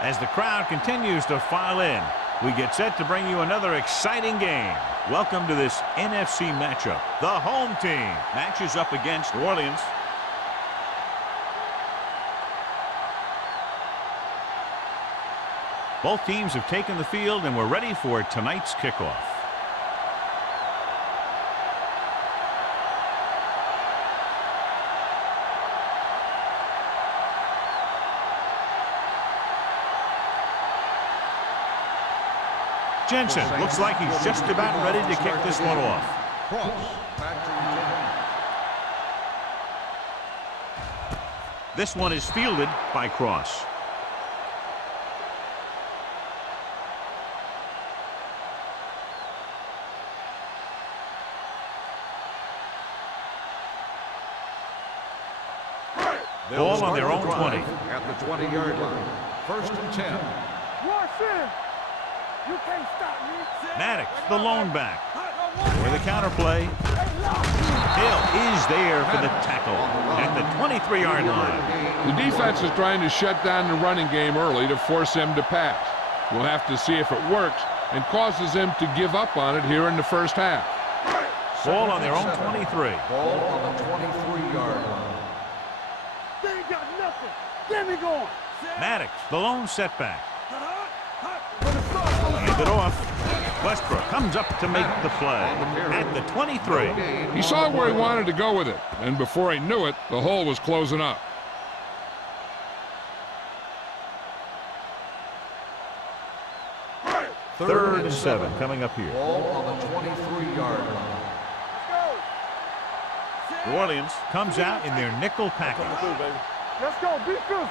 As the crowd continues to file in, we get set to bring you another exciting game. Welcome to this NFC matchup. The home team matches up against New Orleans. Both teams have taken the field and we're ready for tonight's kickoff. Jensen looks like he's just about ready to kick this one off. This one is fielded by Cross. Ball on their own 20. At the 20-yard line. 1st and 10. Watch in. You can't stop me. Maddox, the lone back. For the counter play. Hill is there for the tackle at the 23-yard line. The defense is trying to shut down the running game early to force him to pass. We'll have to see if it works and causes him to give up on it here in the first half. Ball on their own 23. Ball on the 23-yard line. They ain't got nothing. Get me going. Maddox, the lone setback. Hand it off. Westbrook comes up to make the play at the 23. He saw where he wanted to go with it, and before he knew it, the hole was closing up. Third and 7 coming up here. Ball on the 23-yard line. New Orleans comes out in their nickel package. Let's go. Be physical.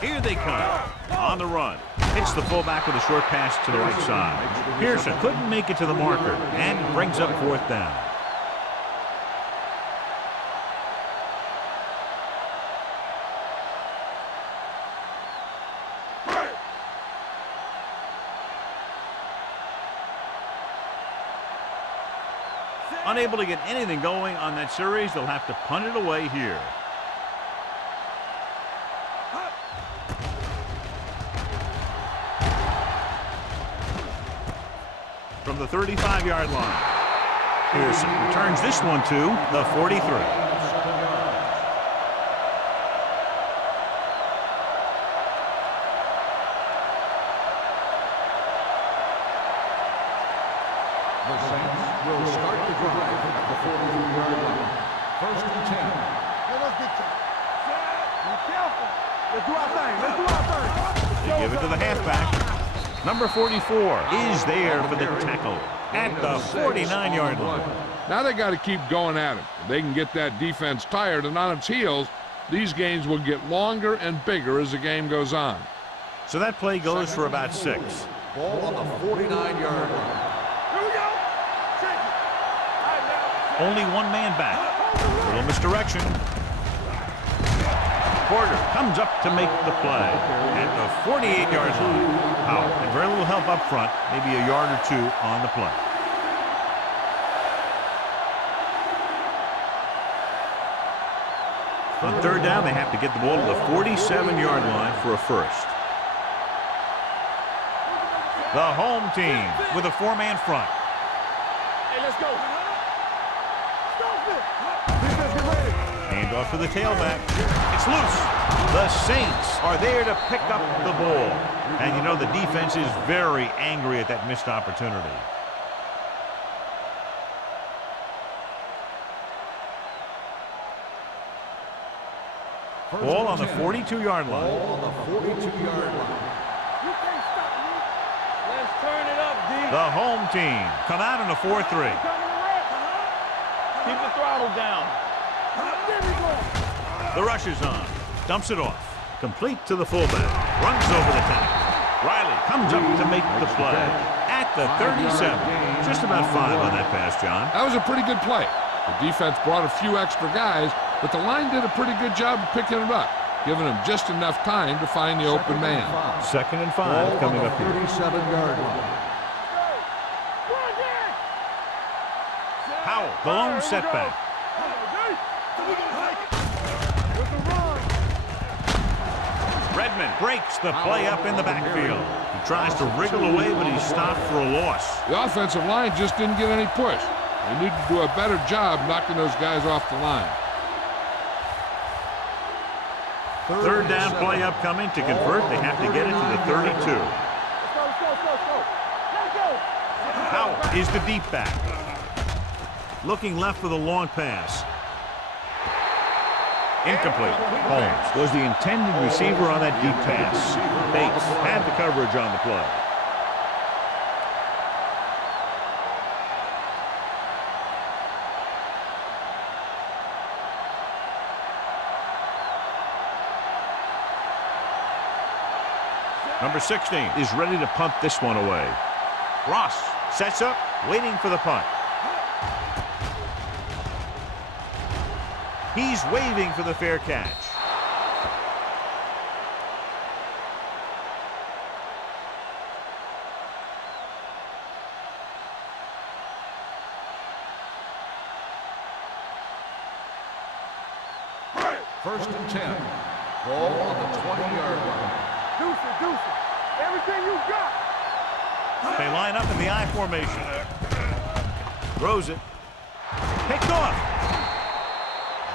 Here they come on the run. Hits the fullback with a short pass to the right side. Pearson couldn't make it to the marker and brings up 4th down. Unable to get anything going on that series, they'll have to punt it away here. From the 35-yard line, Pearson returns this one to the 43. The Saints will start the drive at the 43-yard line. 1st and 10. Let's get to it. Be careful. Let's do our thing. Let's do our thing. They give it to the halfback. Number 44 is there for the tackle at the 49-yard line. Now they got to keep going at him. If they can get that defense tired and on its heels, these games will get longer and bigger as the game goes on. So that play goes for about 6. Ball on the 49-yard line. Here we go. Take it. Only one man back. Little misdirection. Porter comes up to make the play at the 48-yard line. Powell had very little help up front, maybe a yard or 2 on the play. On 3rd down, they have to get the ball to the 47-yard line for a first. The home team with a 4-man front. Hey, let's go. Stop it. Hand off to the tailback. It's loose. The Saints are there to pick up the ball. And you know the defense is very angry at that missed opportunity. Ball on the 42-yard line. Ball on the 42-yard line. You can't stop me. Let's turn it up, D. The home team come out in a 4-3. Keep the throttle down. There we go. The rush is on. Dumps it off. Complete to the fullback. Runs over the tackle. Riley comes up to make the play at the 37. Just about 5 on that pass, John. That was a pretty good play. The defense brought a few extra guys, but the line did a pretty good job of picking it up, giving them just enough time to find the open man. 2nd and 5 coming up here. 37-yard line. Powell, the lone setback. Redmond breaks the play up in the backfield. He tries to wriggle away, but he's stopped for a loss. The offensive line just didn't get any push. They need to do a better job knocking those guys off the line. Third down play upcoming. To convert, they have to get it to the 32. Let's go. Let's go. Powell is the deep back. Looking left for the long pass. Incomplete. Holmes was the intended receiver on that deep pass. Bates had the coverage on the play. Number 16 is ready to punt this one away. Ross sets up, waiting for the punt. He's waving for the fair catch. First and 10. Ball on the 20-yard line. Deuce it. Everything you got. They line up in the I formation. Throws it. Picked off.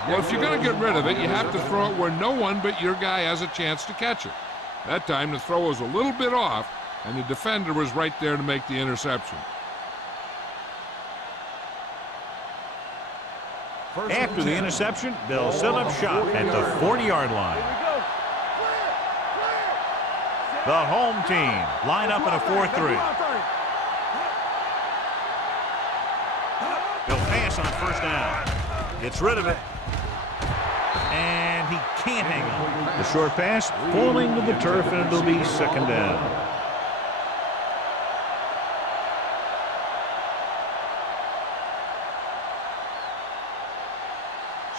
Well, if you're going to get rid of it, you have to throw it where no one but your guy has a chance to catch it. That time, the throw was a little bit off, and the defender was right there to make the interception. After the interception, they'll set up shop at the 40-yard line. The home team line up in a 4-3. They'll pass on first down. Gets rid of it. And he can't hang on. The short pass falling to the turf, and it'll be second down.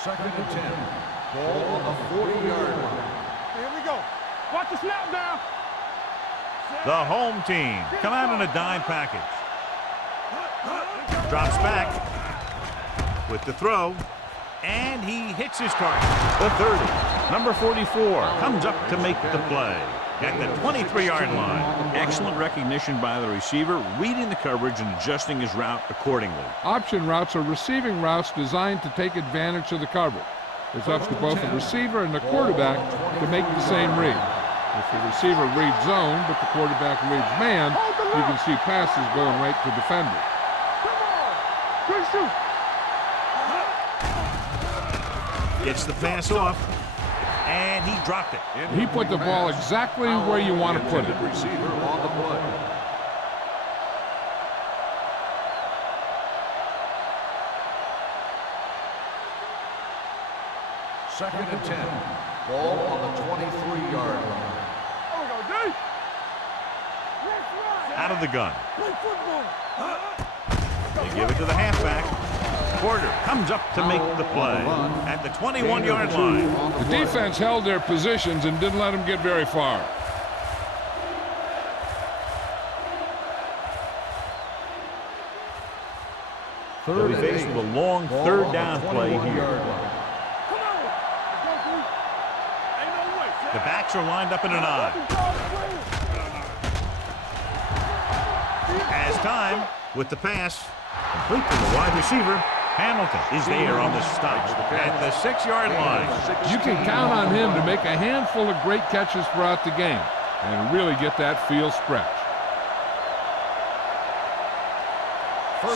Second and 10. Ball on the 40-yard line. Here we go. Watch the snap down. The home team come out in a dime package. Drops back with the throw. And he hits his target. The 30. Number 44 comes up to make the play at the 23-yard line. Excellent recognition by the receiver, reading the coverage and adjusting his route accordingly. Option routes are receiving routes designed to take advantage of the coverage. It's up to both the receiver and the quarterback to make the same read. If the receiver reads zone, but the quarterback reads man, you can see passes going right to defenders. Good shoot. Gets the pass off, and he dropped it. He put the ball exactly where you want to put it. Receiver on the play. Second and 10. Ball on the 23-yard line. There we go, D. Out of the gun. Play football. They give it to the halfback. Porter comes up to make the play at the 21-yard line. The defense held their positions and didn't let them get very far. They'll be faced with a long third down play here. The backs are lined up in an I. Has time with the pass. Complete to the wide receiver. Hamilton is there on the stop at the 6-yard line. You can count on him to make a handful of great catches throughout the game and really get that field stretch.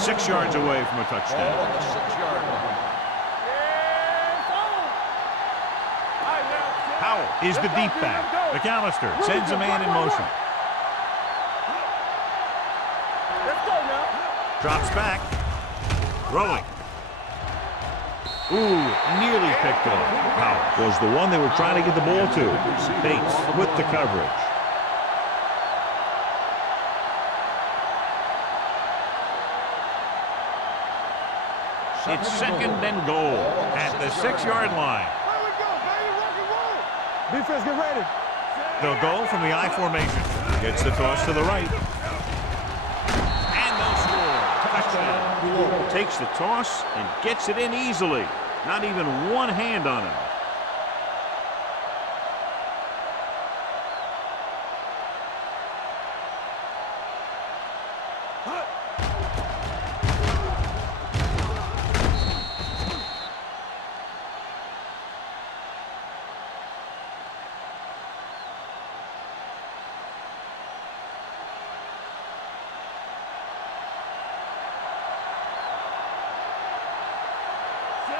6 yards away from a touchdown. Ball on the 6-yard line. Powell is the deep back. McAllister sends a man in motion. Drops back. Throwing. Ooh, nearly picked off. Powell was the one they were trying to get the ball to. Bates with the coverage. It's second and goal at the 6-yard line. There we go, baby. Rock and roll. Defense, get ready. They'll go from the I formation. Gets the toss to the right. And they'll score. Touchdown. Takes the toss and gets it in easily. Not even one hand on him.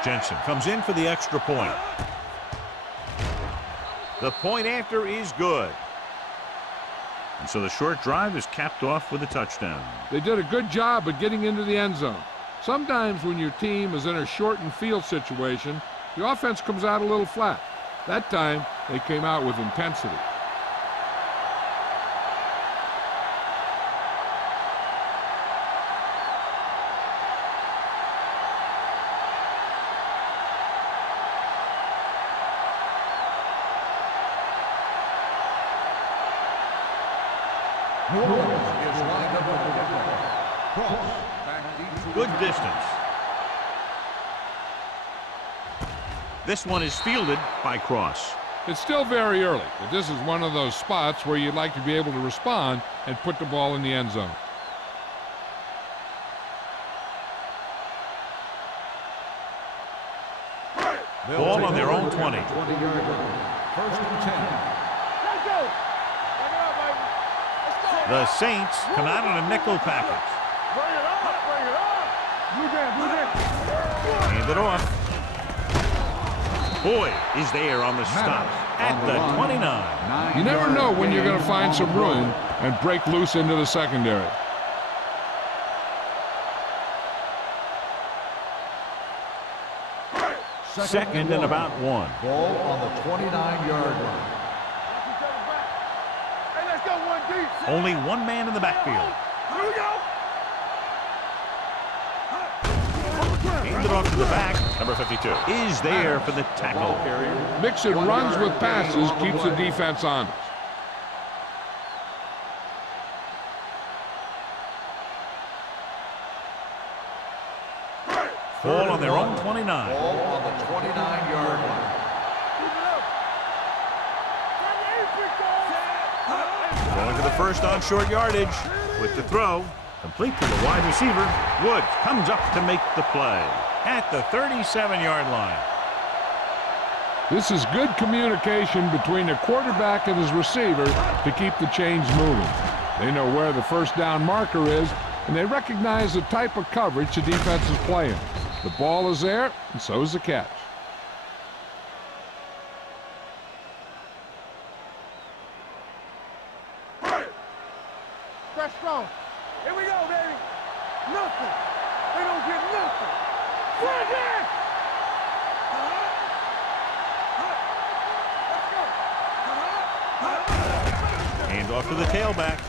Jensen comes in for the extra point. The point after is good. And so the short drive is capped off with a touchdown. They did a good job of getting into the end zone. Sometimes when your team is in a shortened field situation, the offense comes out a little flat. That time, they came out with intensity. Good distance. This one is fielded by Cross. It's still very early, but this is one of those spots where you'd like to be able to respond and put the ball in the end zone. Ball on their own 20. 20-yard line. First and 10. Let's go. Back it up, baby. Let's go. The Saints come out in a nickel package. Bring it up. Bring it up. Blue down. Hand it off. Boyd is there on the stop at the 29. You never know when you're going to find some room and break loose into the secondary. Second and about 1. Ball on the 29-yard line. Hey, let's go one deep. Only one man in the backfield. Here we go. Hand it off to the back. Number 52 is there for the tackle. Mixing runs with passes keeps the defense honest. Ball on their own 29. Ball on the 29-yard line. Going to the first on short yardage with the throw. Complete to the wide receiver. Woods comes up to make the play at the 37-yard line. This is good communication between the quarterback and his receiver to keep the chains moving. They know where the first down marker is, and they recognize the type of coverage the defense is playing. The ball is there, and so is the catch. Fresh strong. Here we go, baby. Nothing. They don't get nothing. Bring it! Hand off to the tailback.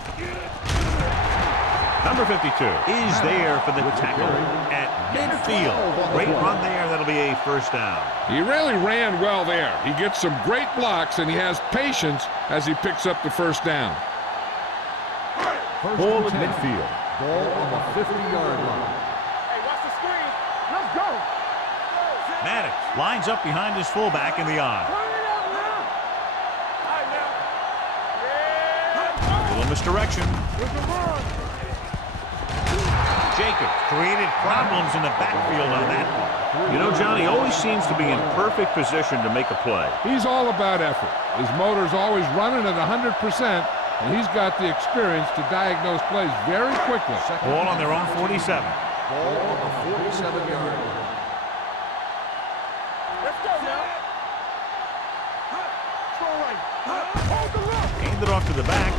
Number 52 is there for the tackle at midfield. Great run there. That'll be a first down. He really ran well there. He gets some great blocks, and he has patience as he picks up the first down. Ball at midfield. Ball on the 50-yard line. Hey, watch the screen. Let's go. Maddox lines up behind his fullback in the eye. Turn it up now. All right, now. Yeah. A little misdirection. With the run. Jacobs created problems in the backfield on that one. You know, Johnny always seems to be in perfect position to make a play. He's all about effort. His motor's always running at 100%, and he's got the experience to diagnose plays very quickly. Ball on their own 47. Ball on the 47-yard line. Let's go now. Strong right. Hold the look. Hand it off to the back.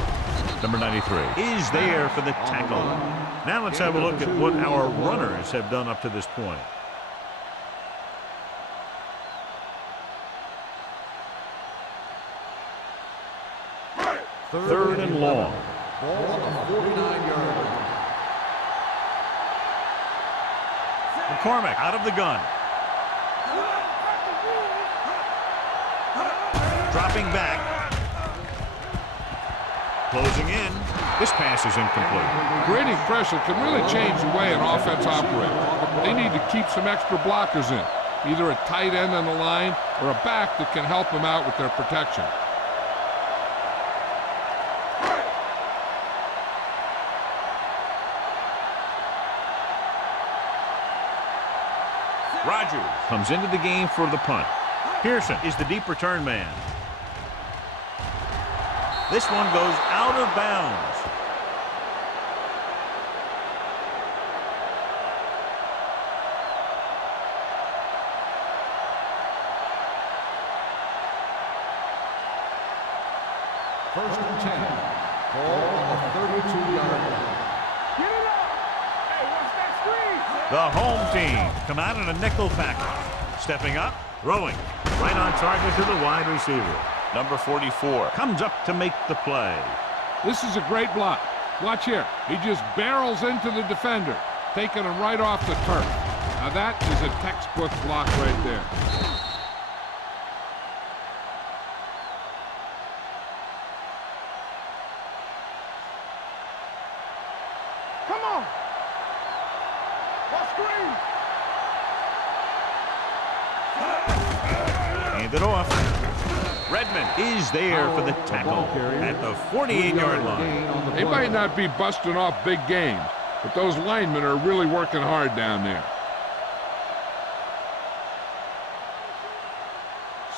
Number 93 is there for the tackle. Now let's have a look at what our runners have done up to this point. Third and long. Ball on the 49-yard line. McCormick out of the gun. Dropping back. Closing in. This pass is incomplete. Creating pressure can really change the way an offense operates. They need to keep some extra blockers in, either a tight end on the line or a back that can help them out with their protection. Rogers comes into the game for the punt. Pearson is the deep return man. This one goes out of bounds. First and 10. Ball on the 32-yard line. Get it up! Hey, watch that screen! The home team come out in a nickel package. Stepping up, throwing. Right on target to the wide receiver. Number 44 comes up to make the play. This is a great block. Watch here. He just barrels into the defender, taking him right off the turf. Now that is a textbook block right there. Come on! Watch screen! Hand it off. Redmond is there for the tackle at the 48-yard line. They might not be busting off big games, but those linemen are really working hard down there.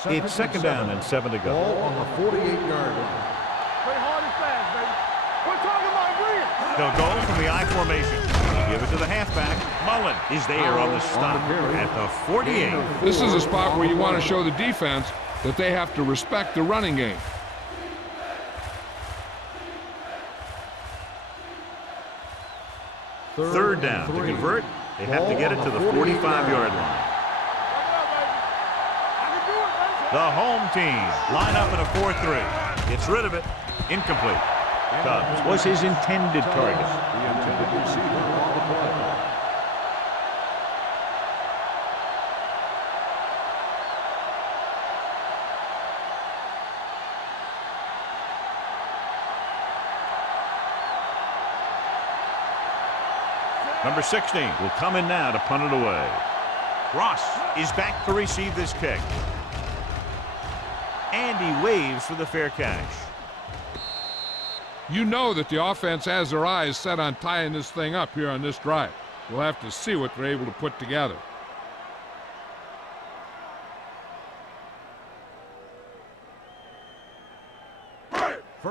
It's second down and 7 to go. Ball on the 48-yard line. Play hard and fast, baby. We're talking about real. They'll go from the I formation. Give it to the halfback. Mullen is there on the stop at the 48. This is a spot where you want to show the defense that they have to respect the running game. Third down. To convert, they have to get it to the 45-yard line. The home team line up in a 4-3. Gets rid of it. Incomplete. Tubbs was his intended target. The intended receiver on the play. Number 16 will come in now to punt it away. Ross is back to receive this kick. And he waves for the fair catch. You know that the offense has their eyes set on tying this thing up here on this drive. We'll have to see what they're able to put together.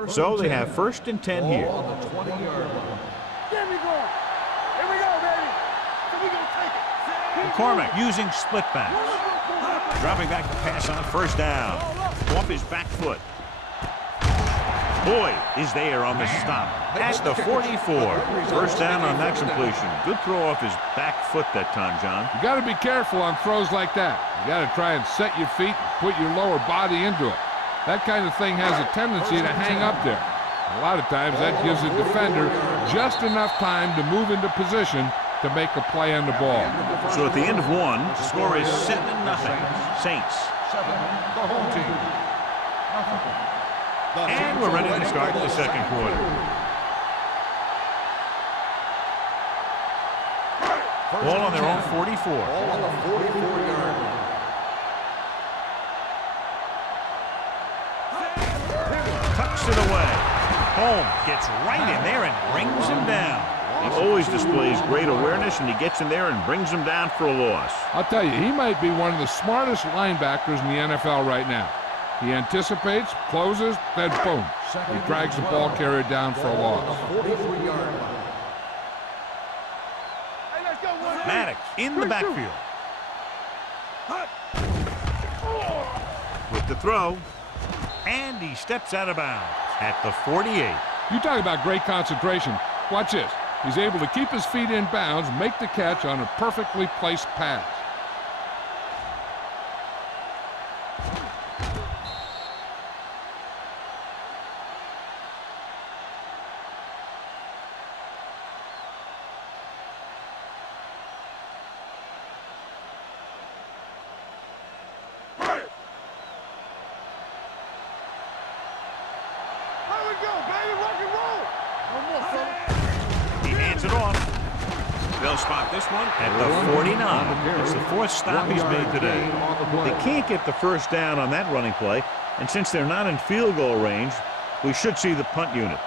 So they have first and 10 here. Ball on the 20-yard line. There we go. Here we go, baby. So we gonna take it. McCormick using split backs. Dropping back to pass on first down. Off his back foot. Boyd is there on the stop at the 44. First down on that completion. Good throw off his back foot that time, John. You got to be careful on throws like that. You got to try and set your feet and put your lower body into it. That kind of thing has a tendency to hang up there. A lot of times that gives the defender just enough time to move into position to make a play on the ball. So at the end of one, the score is 7-0. Saints. 7, the home team. Nothing. And we're ready to start the second quarter. Ball on their own 44. Ball on the 44-yard line. Tucks it away. Holmes gets right in there and brings him down. He always displays great awareness, and he gets in there and brings him down for a loss. I'll tell you, he might be one of the smartest linebackers in the NFL right now. He anticipates, closes, then boom. He drags the ball carrier down for a loss. 43-yard line. Hey, let's go, one. Maddox in the backfield. With the throw. And he steps out of bounds at the 48. You talk about great concentration. Watch this. He's able to keep his feet in bounds, make the catch on a perfectly placed pass. He hands it off. They'll spot this one at the 49. It's the fourth stop he's made today. They can't get the first down on that running play, and since they're not in field goal range, we should see the punt unit.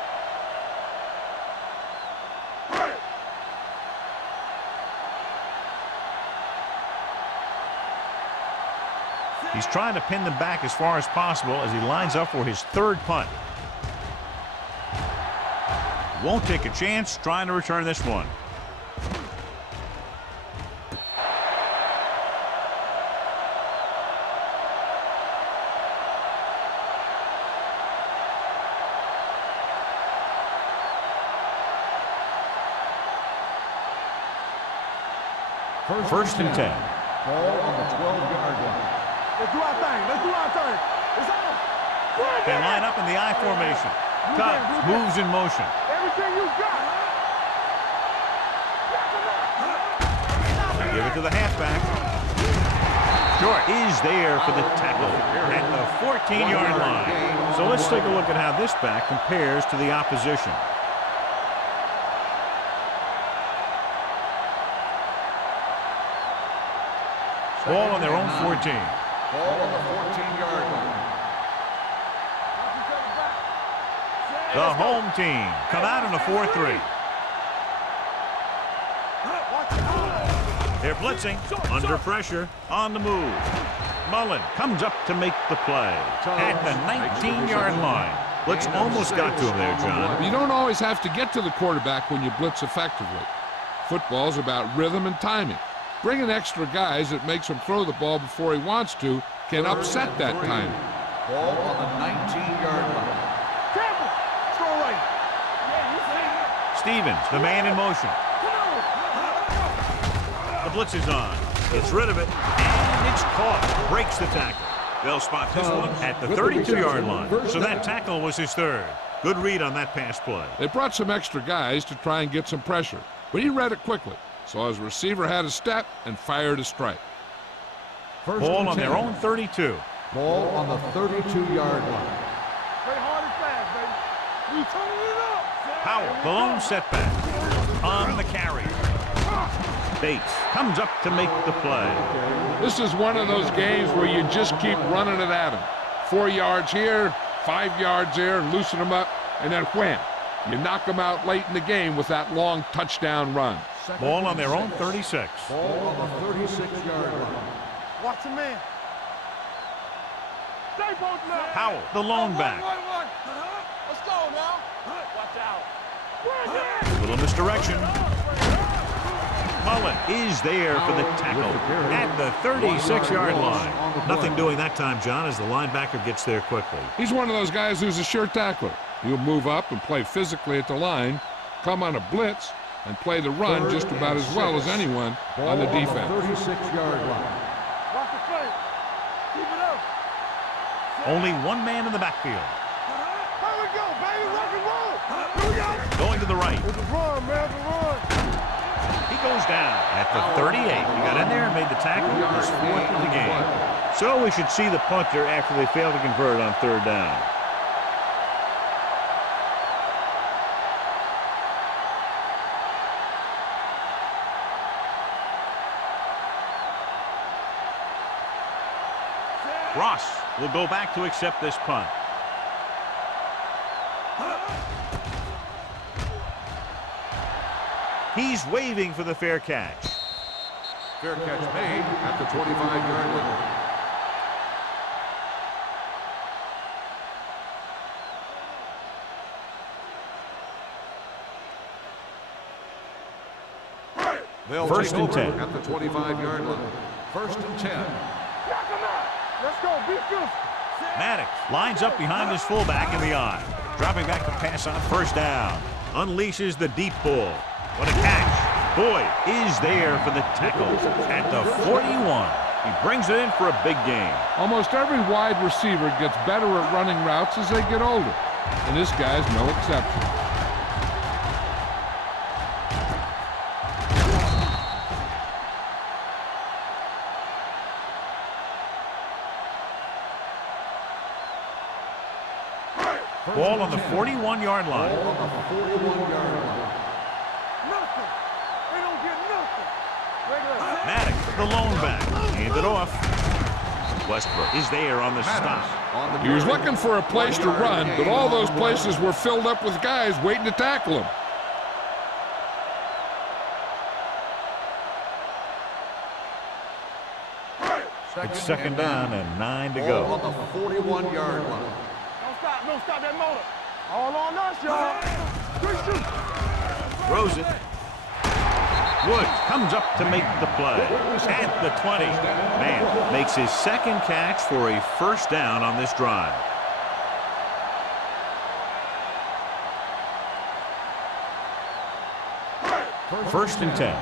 He's trying to pin them back as far as possible as he lines up for his third punt. Won't take a chance trying to return this one. First and 10. Ball on the 12-yard line. Let's do our thing. Let's do our thing. It's on. They line up in the I formation. Cubs moves in motion. Everything you got. They give it to the halfback. Short is there for the tackle at the 14-yard line. So let's take a look at how this back compares to the opposition. Ball on their own 14. Ball on the 14-yard line. The home team come out in a 4-3. They're blitzing, under pressure, on the move. Mullen comes up to make the play at the 19-yard line. Blitz almost got to him there, John. You don't always have to get to the quarterback when you blitz effectively. Football's about rhythm and timing. Bringing extra guys that makes him throw the ball before he wants to can upset that timing. Ball on the 19-yard line. Stevens, the man in motion. The blitz is on. Gets rid of it, and it's caught. Breaks the tackle. They'll spot this one at the 32-yard line. So that tackle was his third. Good read on that pass play. They brought some extra guys to try and get some pressure, but he read it quickly. So his receiver had a step and fired a strike. Ball on their own 32. Ball on the 32-yard line. Play hard and fast, baby. We turning it up. Powell, the lone setback. On the carry. Bates comes up to make the play. This is one of those games where you just keep running it at him. 4 yards here, 5 yards there, and loosen them up, and then wham. You knock them out late in the game with that long touchdown run. Ball on their own 36. Ball on the 36-yard line. Watch the man. Stay both left. Powell, the lone back. Let's go now. Watch out. Little misdirection. Mullen is there for the tackle at the 36-yard line. Nothing doing that time, John, as the linebacker gets there quickly. He's one of those guys who's a sure tackler. He'll move up and play physically at the line, come on a blitz, and play the run just about as well as anyone on the defense. 36-yard line. Watch the play. Keep it up. Only one man in the backfield. Here we go, baby. Rock and roll. Here we go. Going to the right. It's a run, man. It's a run. He goes down at the 38. He got in there and made the tackle. His fourth of the game. So we should see the punter after they fail to convert on third down. Ross will go back to accept this punt. He's waving for the fair catch. Fair catch made at the 25-yard line. They'll First and 10 at the 25-yard line. First and 10. Let's go. Be good. Maddox lines up behind his fullback in the I. Dropping back to pass on first down. Unleashes the deep ball. What a catch. Boyd is there for the tackle at the 41. He brings it in for a big game. Almost every wide receiver gets better at running routes as they get older, and this guy's no exception. Ball on the 41-yard line. Ball on the 41-yard line. Nothing. They don't get nothing. Regular. Maddox, the lone back. Hand it off. Westbrook is there on the stop. He was looking for a place to run, but all those places were filled up with guys waiting to tackle him. It's second down and 9 to Ball go. on the 41-yard line. Don't stop that motor. All on us, y'all. Good shoot. Throws it. Woods comes up to make the play at the 20. Man makes his second catch for a first down on this drive. First and 10.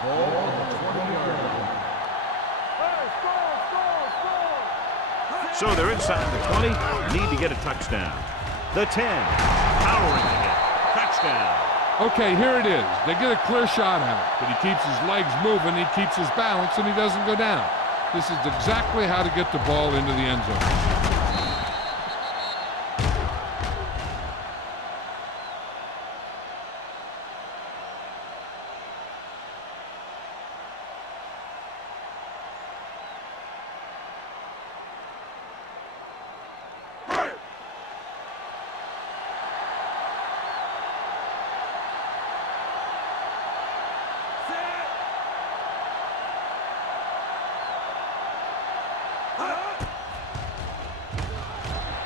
Ball on the 20-yard line. Hey, score! So they're inside the 20, need to get a touchdown. The 10, powering ahead. Touchdown. Okay, here it is. They get a clear shot at it, but he keeps his legs moving, he keeps his balance, and he doesn't go down. This is exactly how to get the ball into the end zone.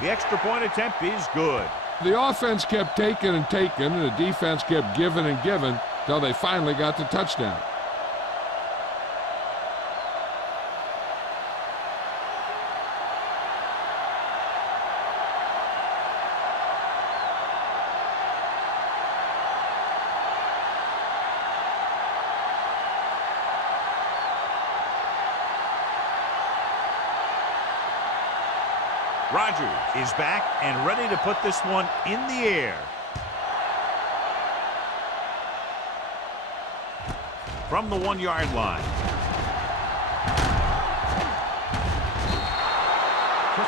The extra point attempt is good. The offense kept taking and taking, and the defense kept giving and giving until they finally got the touchdown. Rodgers is back and ready to put this one in the air. From the 1-yard line.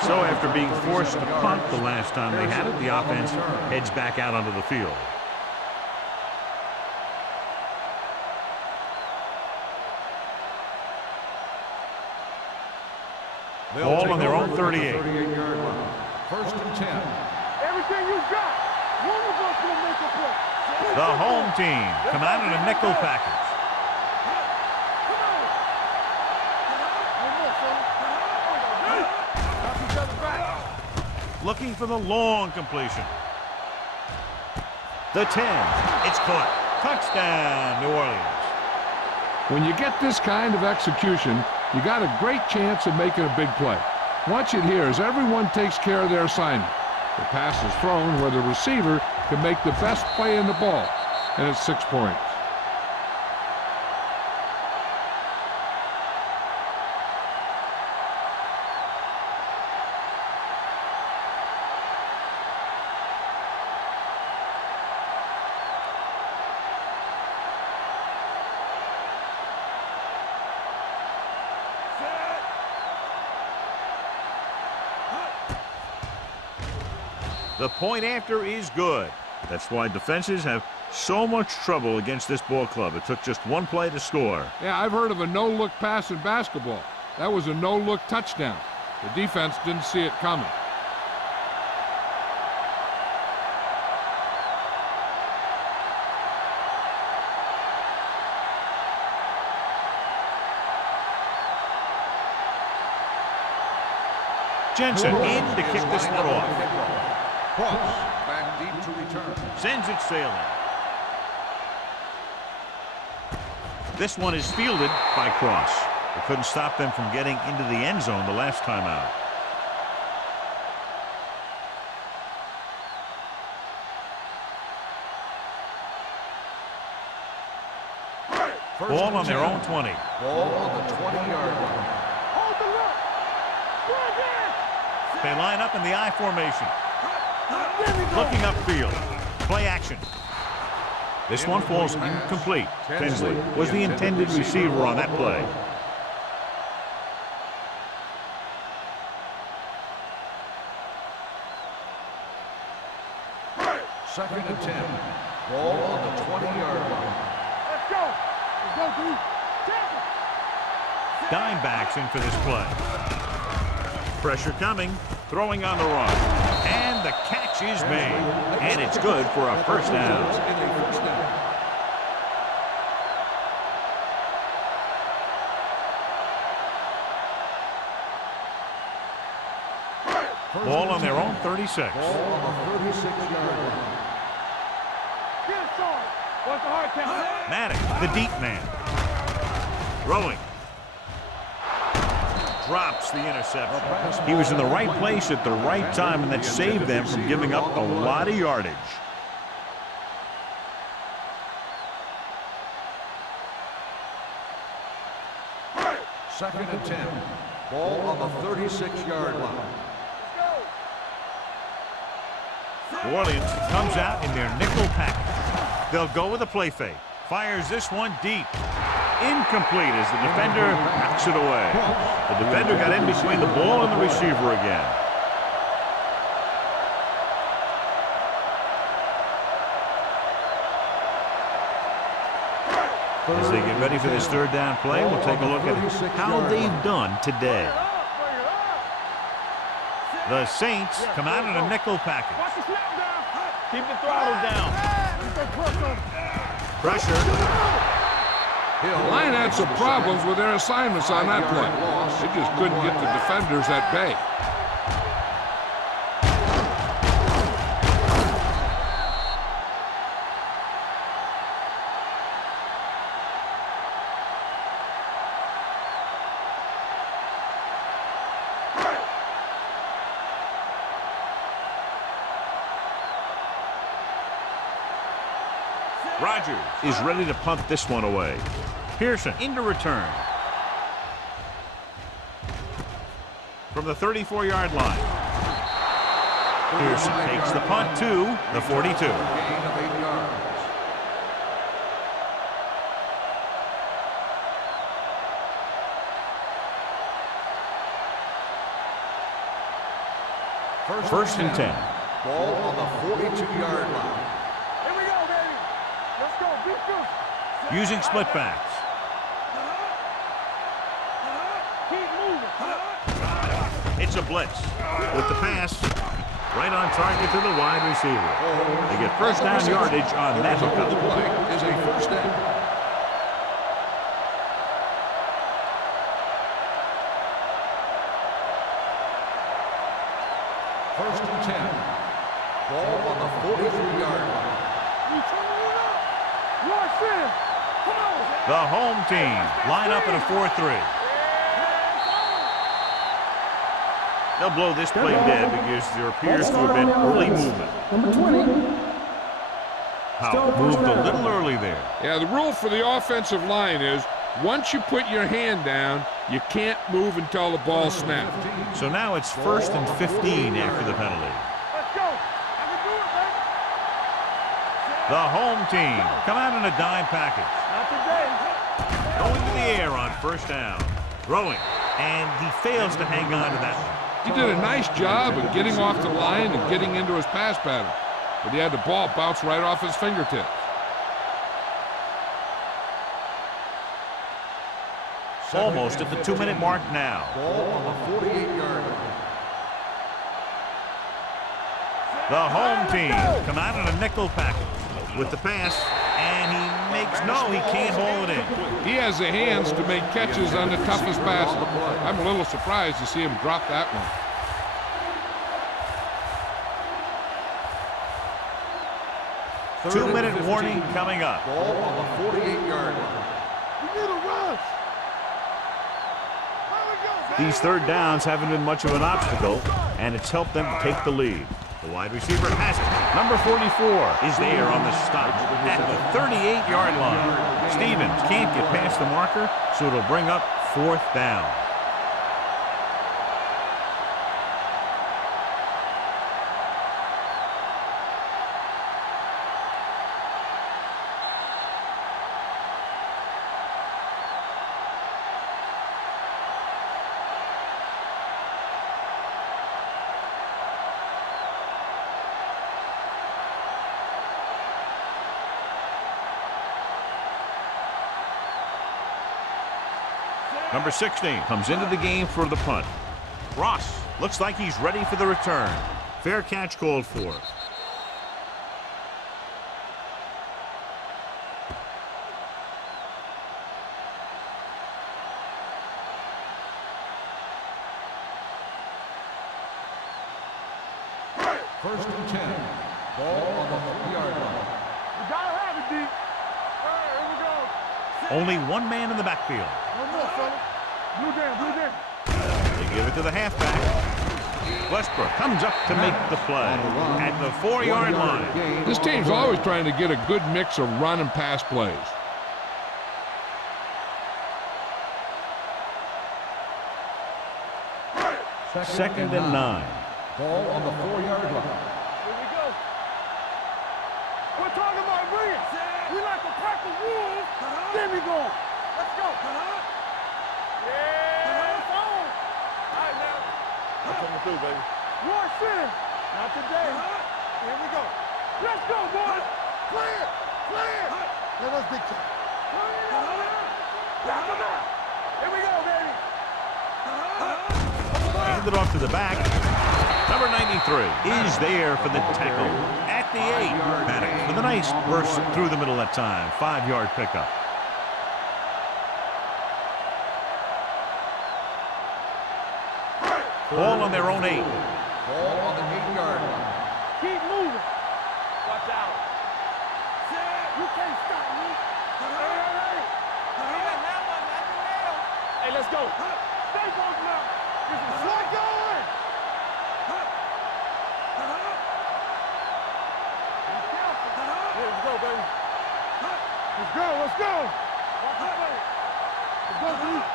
So after being forced to punt the last time they had it, the offense heads back out onto the field. Ball on their own 38. 38-yard line. First and 10. Everything you got. One of us will make a play. The home team come out in a nickel package. Looking for the long completion. The 10. It's caught. Touchdown, New Orleans. When you get this kind of execution, you got a great chance of making a big play. Watch it here as everyone takes care of their assignment. The pass is thrown where the receiver can make the best play in the ball, and it's 6 points. The point after is good. That's why defenses have so much trouble against this ball club. It took just one play to score. Yeah, I've heard of a no-look pass in basketball. That was a no-look touchdown. The defense didn't see it coming. Jensen in to kick this one off. Cross back deep to return. Sends it sailing. This one is fielded by Cross. It couldn't stop them from getting into the end zone the last time out. Ball on their own 20. Ball on the 20-yard line. Hold the look. Bring it. They line up in the I formation. Looking upfield. Play action. This one falls incomplete. Tinsley was the intended receiver on that play. Second and 10. Ball on the 20-yard line. Let's go. Let's go, dude. Tackle. Dime backs in for this play. Pressure coming. Throwing on the run. And the catch is made. And it's good for a first down. Ball on their own 36. Ball on the 36-yard line. Get it started. What's the hard count? Maddox, the deep man. Throwing. Drops the interception. He was in the right place at the right time, and that saved them from giving up a lot of yardage. Second and 10. Ball on the 36-yard line. New Orleans comes out in their nickel package. They'll go with a play fake. Fires this one deep. Incomplete as the defender knocks it away. The defender got in between the ball and the receiver again. As they get ready for this third down play, we'll take a look at how they've done today. The Saints come out in a nickel package. Keep the throttle down. Pressure. The line had some problems with their assignments on that play. They just couldn't get the defenders at bay. Rodgers is ready to punt this one away. Pearson into return. From the 34-yard line. Pearson takes the punt to the 42. Gain of 8 yards. First and 10. Ball on the 42-yard line. Here we go, baby. Let's go. Beat you. Using split backs. Keep moving. It's a blitz. With the pass, right on target to the wide receiver. They get first down yardage on that The hookup. play is a first down. First and 10. Ball on the 43-yard line. You turn it up. Watch this. Come on. The home team line up in a 4-3. They'll blow this play dead because there appears to have been early movement. Number 20. Howell moved a little early there. Yeah, the rule for the offensive line is once you put your hand down, you can't move until the ball snaps. So now it's first and 15 after the penalty. Let's go. I can do it, man. The home team come out in a dime package. Not today. Going to the air on first down. Throwing. And he fails to hang on to that one. He did a nice job of getting off the line and getting into his pass pattern, but he had the ball bounce right off his fingertips. Almost at the 2-minute mark now. Ball on the 48-yard line. The home team come out in a nickel package with the pass, and he makes he can't hold it in. He has the hands to make catches on the toughest passes. I'm a little surprised to see him drop that one. Two-minute warning coming up. Ball on the 48-yard line. You need a rush. These third downs haven't been much of an obstacle, and it's helped them to take the lead. The wide receiver has it. Number 44 is there on the stop at the 38-yard line. Stevens can't get past the marker, so it'll bring up fourth down. Number 16 comes into the game for the punt. Ross looks like he's ready for the return. Fair catch called for. First and 10. Ball on the 3-yard line. We gotta have it, D. All right, here we go. Only one man in the backfield. One more, fella. Blue down. They give it to the halfback. Westbrook comes up to make the play at the 4-yard line. This team's always trying to get a good mix of run and pass plays. Second and 9. Ball on the 4-yard line. Here we go. We're talking about brilliant. We like a pack of wolves. Then we go. Let's go. Yeah, it's on. All right, now. I'm coming through, baby. Rush in. Not today. Here we go. Let's go, boys. Clear. Clear. Let us big time. Here we go, baby. Hand it off to the back. Number 93 is there for the tackle at the 8. Maddox with a nice burst through the middle that time. 5-yard pickup. Ball on their own 8. Ball on the 8-yard line. Keep moving. Watch out. You can't stop me. Hey, let's go. Stay close now. This is what going. Let's go, baby. Let's go. Let's go. Watch the play. Let's go, dude.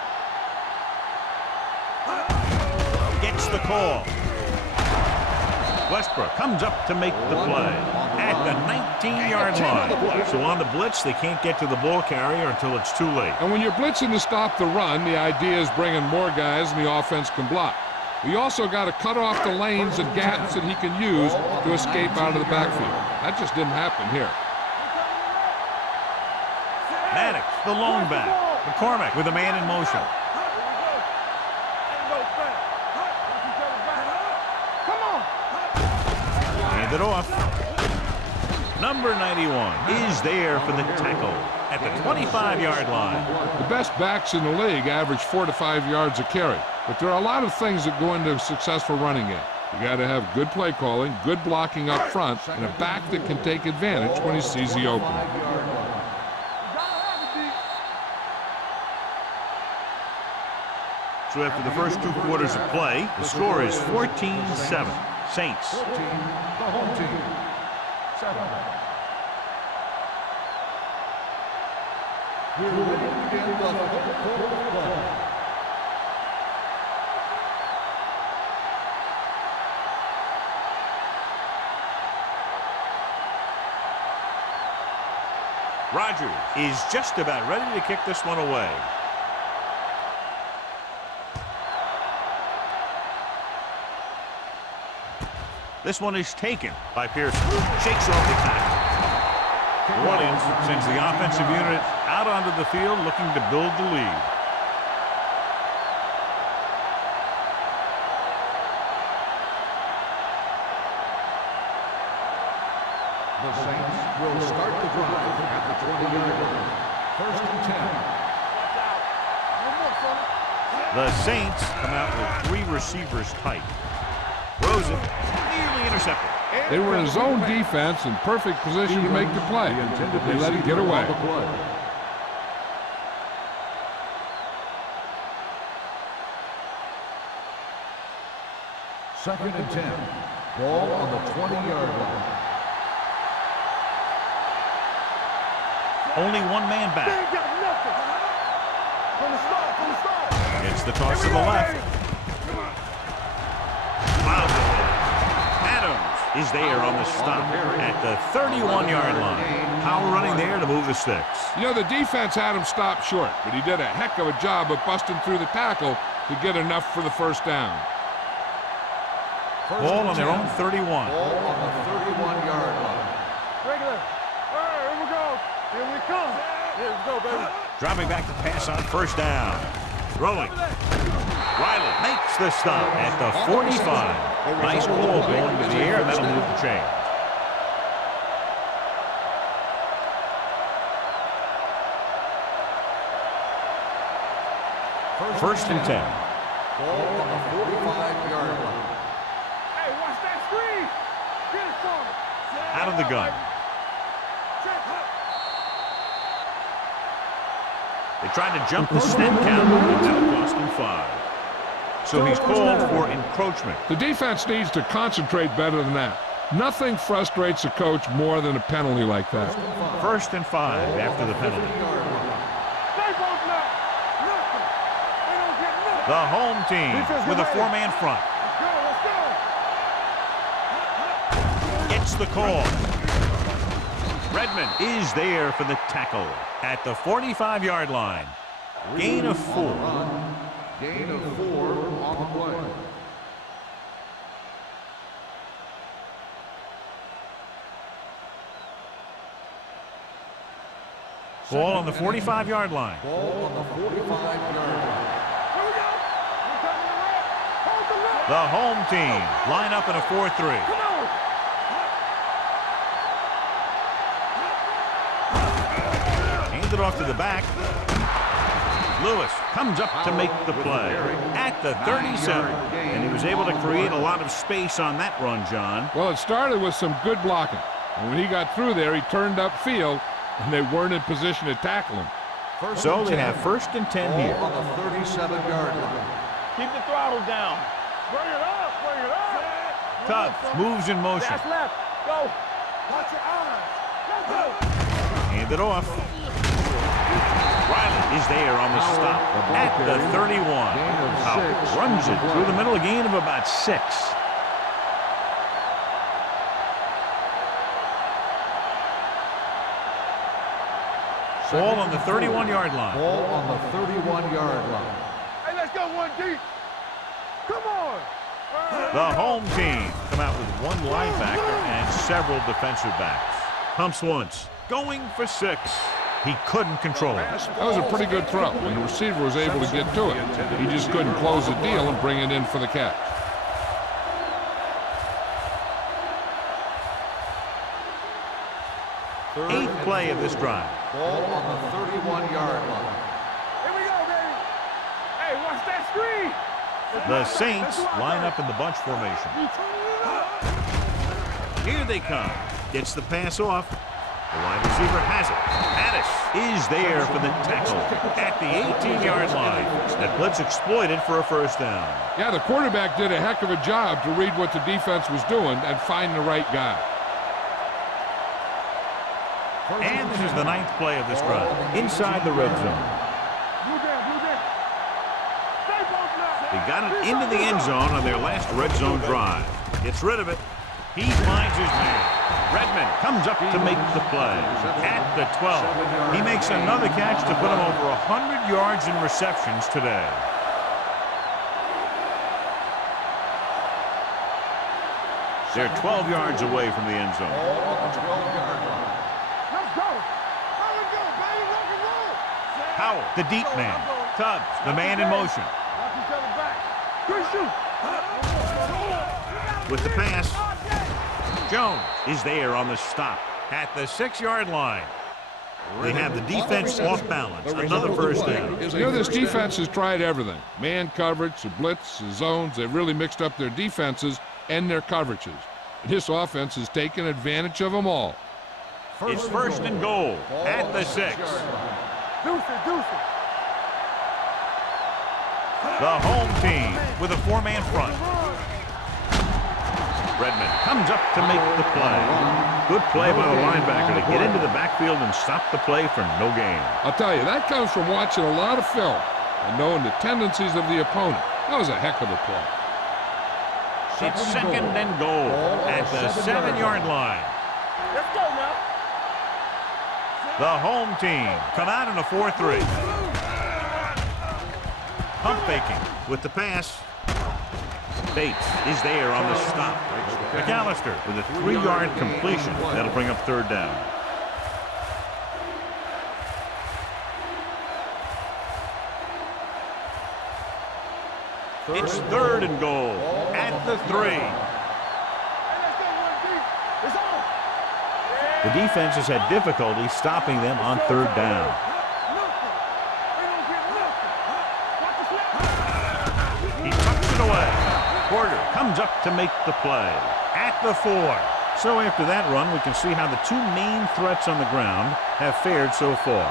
Gets the call. Westbrook comes up to make the play at the 19-yard line. So on the blitz, they can't get to the ball carrier until it's too late. And when you're blitzing to stop the run, the idea is bringing more guys and the offense can block. We also got to cut off the lanes and gaps that he can use to escape out of the backfield. That just didn't happen here. Maddox, the lone back. McCormick with a man in motion. Hand it off. Number 91 is there for the tackle at the 25-yard line. The best backs in the league average 4 to 5 yards a carry. But there are a lot of things that go into a successful running game. You got to have good play calling, good blocking up front, and a back that can take advantage when he sees the opening. So after the first 2 quarters of play, the score is 14-7. Saints. 14, the home team. 7. We're ready to begin the third quarter of play. Rodgers is just about ready to kick this one away. This one is taken by Pearson. Shakes off the tackle. New Orleans sends the offensive unit out onto the field looking to build the lead. The Saints will start the drive at the 20-yard line. First and 10. The Saints come out with 3 receivers tight. Throws it, nearly intercepted. They were in zone defense in perfect position to make the play. They let it get away. Second and 10. Ball on the 20-yard line. Only one man They back. ain't got nothing. From the start, from the start. It's the toss to the left. Miles ahead. Adams is there on the stop at the 31-yard line. Power running there to move the sticks. You know, the defense had him stopped short, but he did a heck of a job of busting through the tackle to get enough for the first down. Ball on their own 31. Ball on the 31-yard line. Regular. All right, here we go. Here we come. Here we go, baby. Dropping back to pass on first down. Throwing. Riley makes the stop at the 45. Nice ball going to the air, and that'll move the chain. First and 10. Ball on the 45-yard line. Hey, watch that screen. Get it for me. Out of the gun. They tried to jump the snap count, but that'll cost him 5. So he's called for encroachment. The defense needs to concentrate better than that. Nothing frustrates a coach more than a penalty like that. First and 5 after the penalty. Stay close now. Nothing. They don't get nothing. The home team with a 4-man front. gets the call. Redmond is there for the tackle at the 45-yard line. Gain of 4. Gain of 4 on the play. Ball on the 45-yard line. Ball on the 45-yard line. The home team line up in a 4-3. Hand it off to the back. Lewis comes up to make the play at the 37. And he was able to create a lot of space on that run, John. Well, it started with some good blocking. And when he got through there, he turned upfield, and they weren't in position to tackle him. So they have 1st and 10 here. On the 37-yard line. Keep the throttle down. Bring it up, bring it up. Tubbs moves in motion. That's left. Go. Watch your eyes. Let's go. Hand it off. Riley is there on the stop at the 31. Howell runs it through the middle, a gain of about 6. Ball on the 31-yard line. Ball on the 31-yard line. Hey, let's go one deep. Come on. The home team come out with 1 linebacker and several defensive backs. Pumps once, going for 6. He couldn't control it. That was a pretty good throw, and the receiver was able to get to it. He just couldn't close the deal and bring it in for the catch. Eighth play of this drive. Ball on the 31-yard line. Here we go, baby. Hey, watch that screen. The Saints line up in the bunch formation. Here they come. Gets the pass off. The wide receiver has it. Addis is there for the tackle at the 18-yard line. That blitz exploited for a 1st down. Yeah, the quarterback did a heck of a job to read what the defense was doing and find the right guy. And this is the 9th play of this drive. Inside the red zone. They got it into the end zone on their last red zone drive. Gets rid of it. He finds his man. Redmond comes up to make the play at the 12. He makes another catch to put him over 100 yards in receptions today. They're 12 yards away from the end zone. Ball on the 12-yard line. Let's go. Let's go, baby. Rock and roll. Howell, the deep man. Tubbs, the man in motion. Watch each other back. Good shoot. With the pass, Jones is there on the stop at the 6-yard line. They have the defense off balance. Another 1st down. You know, this defense has tried everything. Man coverage, the blitz, the zones. They've really mixed up their defenses and their coverages. This offense has taken advantage of them all. It's 1st and goal at the 6. Deuce it, deuce it. The home team with a 4-man front. Redmond comes up to make the play. Good play by the linebacker to get into the backfield and stop the play for no gain. I'll tell you, that comes from watching a lot of film and knowing the tendencies of the opponent. That was a heck of a play. It's 2nd and goal at the 7-yard line. Let's go now. The home team come out in a 4-3. Pump faking with the pass. Bates is there on the stop. McAllister with a 3-yard completion. That'll bring up 3rd down. It's 3rd and goal at the 3. The defense has had difficulty stopping them on 3rd down. He tucks it away. Porter comes up to make the play at the 4. So after that run, we can see how the 2 main threats on the ground have fared so far.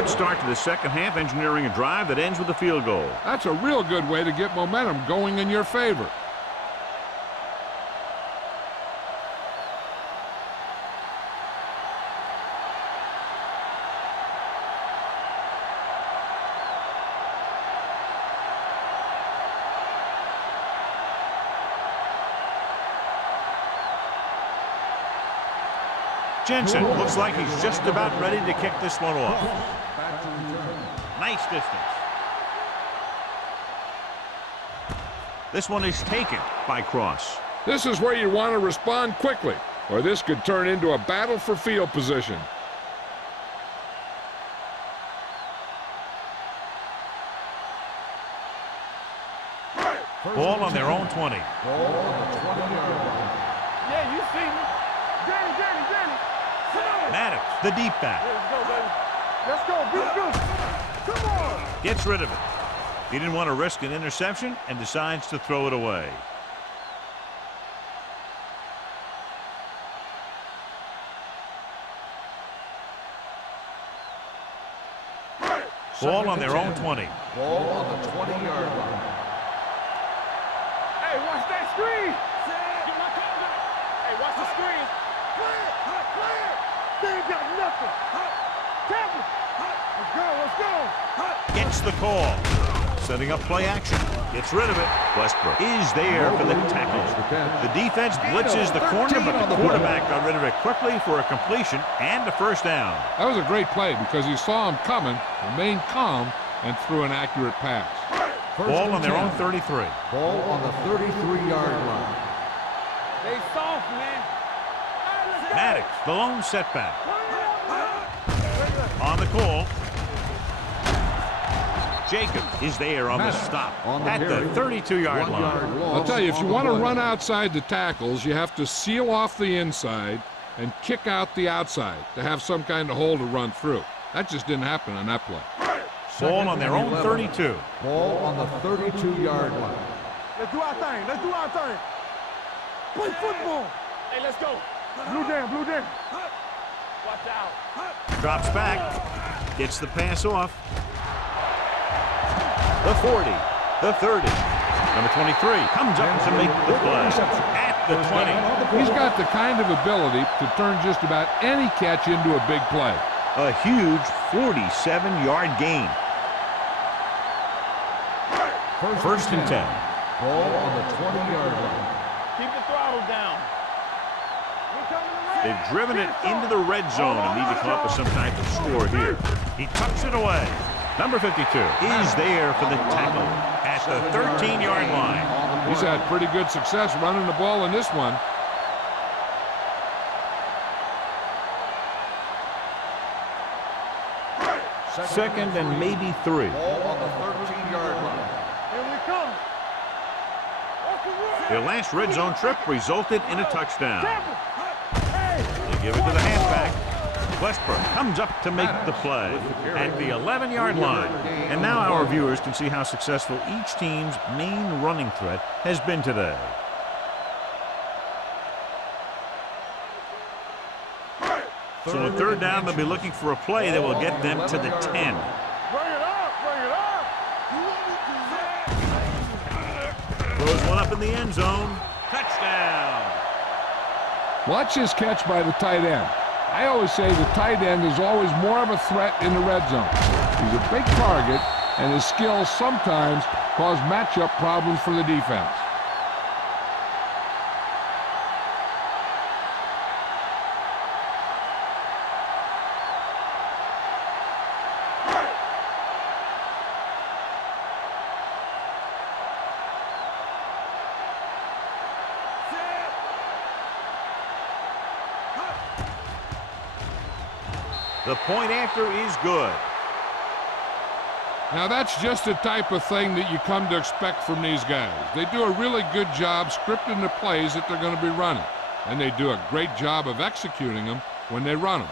Good start to the second half, engineering a drive that ends with a field goal. That's a real good way to get momentum going in your favor. Jensen looks like he's just about ready to kick this one off. Nice distance. This one is taken by Cross. This is where you want to respond quickly, or this could turn into a battle for field position. Ball on their own 20. Ball on the 20-yard line. Yeah, you see me. Danny. Come on. Maddox, the deep back. Let's go, baby. Let's go. Be good. Come on. Gets rid of it. He didn't want to risk an interception and decides to throw it away. Ball on their own 20. Ball on the 20-yard line. Hey, watch that screen. Get my cover. Hey, watch the screen. Play it. They ain't got nothing. Tap it. Let's go. Gets the call. Setting up play action. Gets rid of it. Westbrook is there for the tackle. The defense blitzes the corner, but the quarterback got rid of it quickly for a completion and a first down. That was a great play because he saw him coming, remained calm, and threw an accurate pass. Ball on their own 33. Ball on the 33-yard line. They soft, man. Maddox, the lone setback. On the call. Jacob is there on the stop at the 32-yard line. I'll tell you, if you want to run outside the tackles, you have to seal off the inside and kick out the outside to have some kind of hole to run through. That just didn't happen on that play. Ball on their own 32. Ball on the 32-yard line. Let's do our thing. Play football. Hey, let's go. Blue down. Watch out. Drops back. Gets the pass off. The 40. The 30. Number 23 comes up to make the play at the 20. He's got the kind of ability to turn just about any catch into a big play. A huge 47-yard gain. First and 10. Ball on the 20-yard line. Keep the throttle down. They've driven it into the red zone and need to come up with some type of score here. He tucks it away. Number 52 is there for the tackle at the 13-yard line. He's had pretty good success running the ball in this one. Second and maybe 3. Ball on the 13-yard line. Here we come. Their last red zone trip resulted in a touchdown. Hey. They give it to the halfback. Westbrook comes up to make the play at the 11-yard line. And now our viewers can see how successful each team's main running threat has been today. So on third down, they'll be looking for a play that will get them to the 10. Bring it up. Throws one up in the end zone. Touchdown. Watch his catch by the tight end. I always say the tight end is always more of a threat in the red zone. He's a big target, and his skills sometimes cause matchup problems for the defense. The point after is good. Now that's just the type of thing that you come to expect from these guys. They do a really good job scripting the plays that they're going to be running, and they do a great job of executing them when they run them.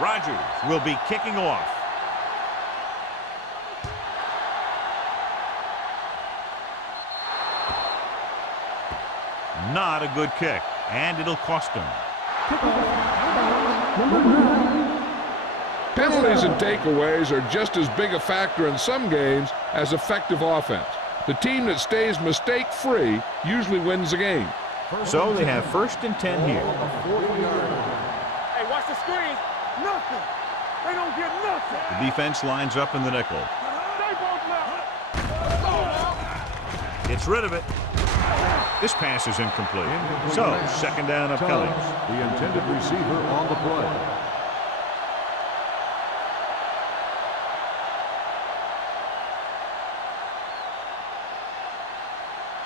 Rodgers will be kicking off. Not a good kick, and it'll cost him. Penalties and takeaways are just as big a factor in some games as effective offense. The team that stays mistake-free usually wins the game. So they have 1st and 10 here. Hey, watch the screens. Nothing. They don't get nothing. The defense lines up in the nickel. They both left. Gets rid of it. This pass is incomplete. So, 2nd down upcoming. The intended receiver on the play.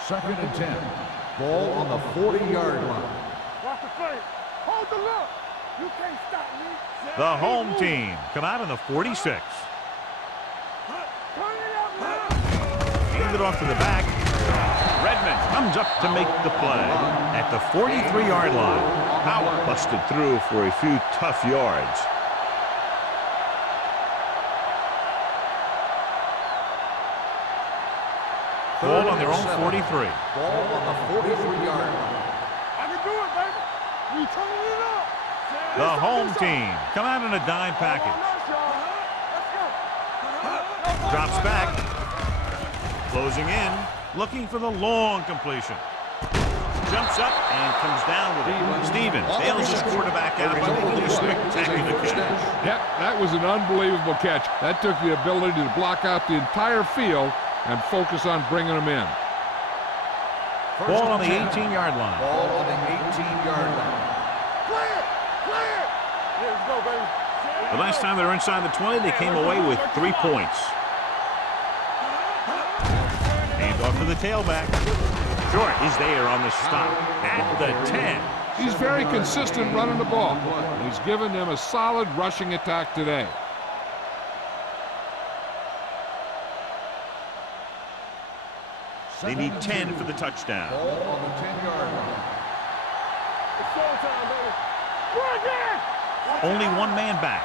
Second and 10. Ball on the 40-yard line. Watch the play. Hold the look. You can't stop me. The home team come out in the 46. Turn it up, man. Hand it off to the back. Redmond comes up to make the play at the 43-yard line. Howard busted through for a few tough yards. Ball on their own 43. Ball on the 43-yard line. I can do it, baby. We turning it up. The home team come out in a dime package. Drops back. Closing in. Looking for the long completion. Jumps up and comes down with it. Stevens bails his quarterback out by making a spectacular catch. Yep, that was an unbelievable catch. That took the ability to block out the entire field and focus on bringing them in. Ball on the 18-yard line. Ball on the 18-yard line. Clear. Clear. Here we go, baby. The last time they were inside the 20, they came away with 3 points. Hand off to the tailback. Short is there on the stop at the 10. He's very consistent running the ball. He's given them a solid rushing attack today. They need 10 for the touchdown. Ball on the 10-yard line. It's showtime, baby. Run again. Only one man back.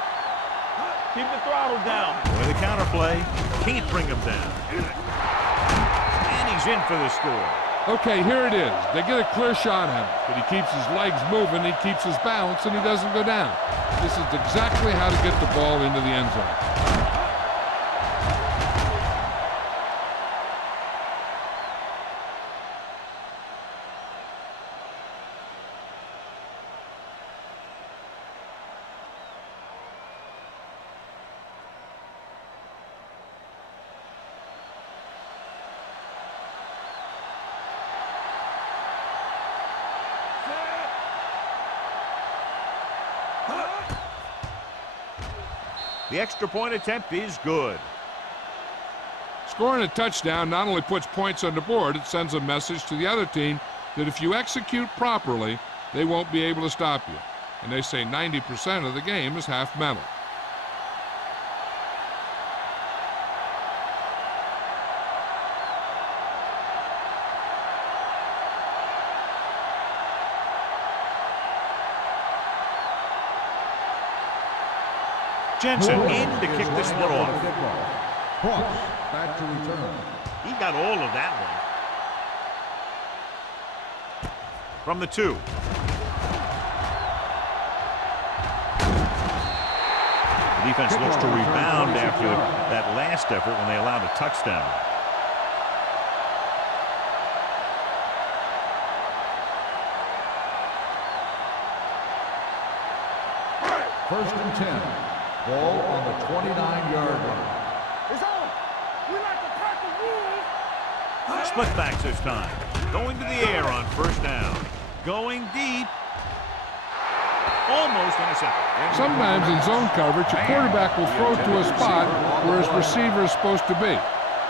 Keep the throttle down. With a counterplay, can't bring him down. And he's in for the score. Okay, here it is. They get a clear shot at him, but he keeps his legs moving, he keeps his balance, and he doesn't go down. This is exactly how to get the ball into the end zone. The extra point attempt is good. Scoring a touchdown not only puts points on the board, it sends a message to the other team that if you execute properly, they won't be able to stop you. And they say 90% of the game is half mental. Jensen in to kick this one off. Cross back to return. He got all of that one. From the 2. The defense looks to rebound after that last effort when they allowed a touchdown. First and 10. Ball on the 29-yard line. It's on. We like to crack the rules. Split backs this time. Going to the air on 1st down. Going deep. Almost intercepted. Sometimes in zone coverage, a quarterback will throw to a spot where his receiver is supposed to be.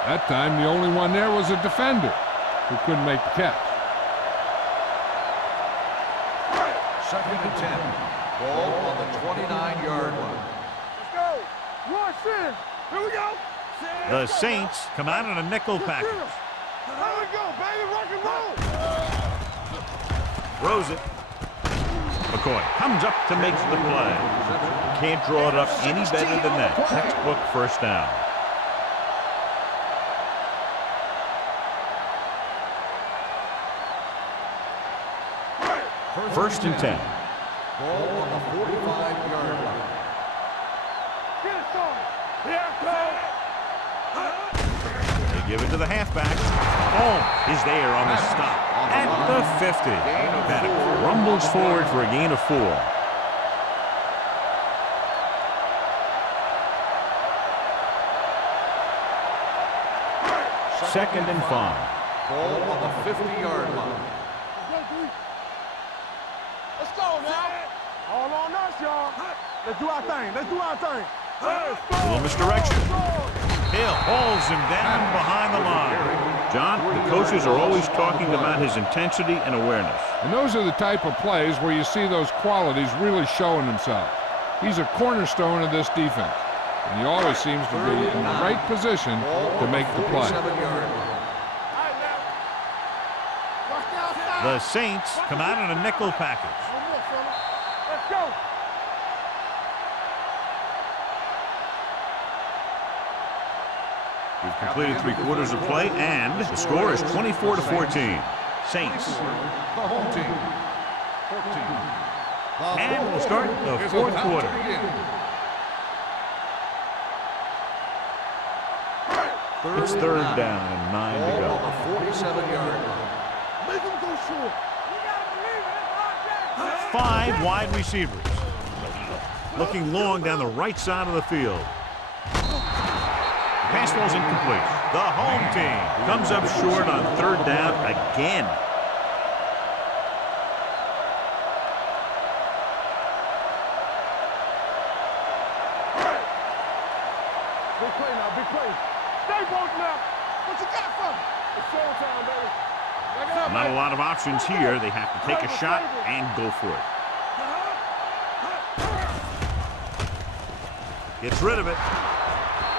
That time, the only one there was a defender who couldn't make the catch. Second and 10. Ball on the 29-yard line. Let's go. Rush in. Here we go. The Saints come out in a nickel package. Here we go, baby. Rock and roll. Throws it. McCoy comes up to make the play. can't draw it up any better than that. Textbook first down. First and 10. Ball on the 45-yard line. Get it started. Here it goes. They give it to the halfback. Holmes is there on the stop at the 50. That rumbles forward for a gain of 4. Second and 5. Ball on the 50-yard line. Let's go now. All on us, y'all. Let's do our thing. Let's do our thing. Let's go. A little misdirection. Hill hauls him down behind the line. John, the coaches are always talking about his intensity and awareness. And those are the type of plays where you see those qualities really showing themselves. He's a cornerstone of this defense, and he always seems to be in the right position to make the play. The Saints come out in a nickel package. Let's go. We've completed 3/4 of play, and the score is 24-14. Saints. The home team. 14. And we'll start the fourth quarter. It's third down and 9 to go. On the 47-yard line. Make him go short. You gotta believe it. 5 wide receivers. Looking long down the right side of the field. Pass ball's incomplete. The home team comes up short on third down again. Big play now, big play. Stay both now. What you got for me? It's showtime, baby. Back it up, Not a baby. lot of options here. They have to take a shot and go for it. Gets rid of it.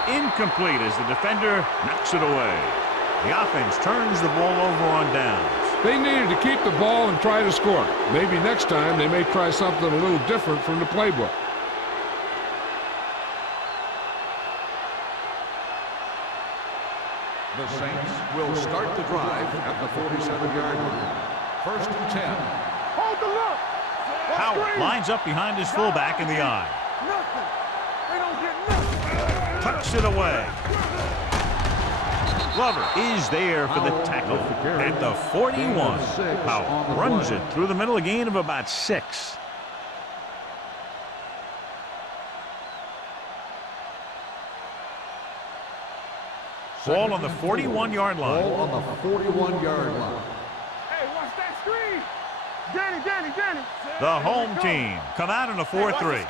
Incomplete as the defender knocks it away. The offense turns the ball over on downs. They needed to keep the ball and try to score. Maybe next time they may try something a little different from the playbook. The Saints will start the drive at the 47-yard line. First and 10. Hold the look. Howard lines up behind his fullback in the eye. Nothing. They don't get nothing. Tucks it away. Glover is there for the tackle at the 41. Howard runs it through the middle, a gain of about 6. Ball on the 41-yard line. Ball on the 41-yard line. Hey, watch that screen. Danny. The home team come out in a 4-3.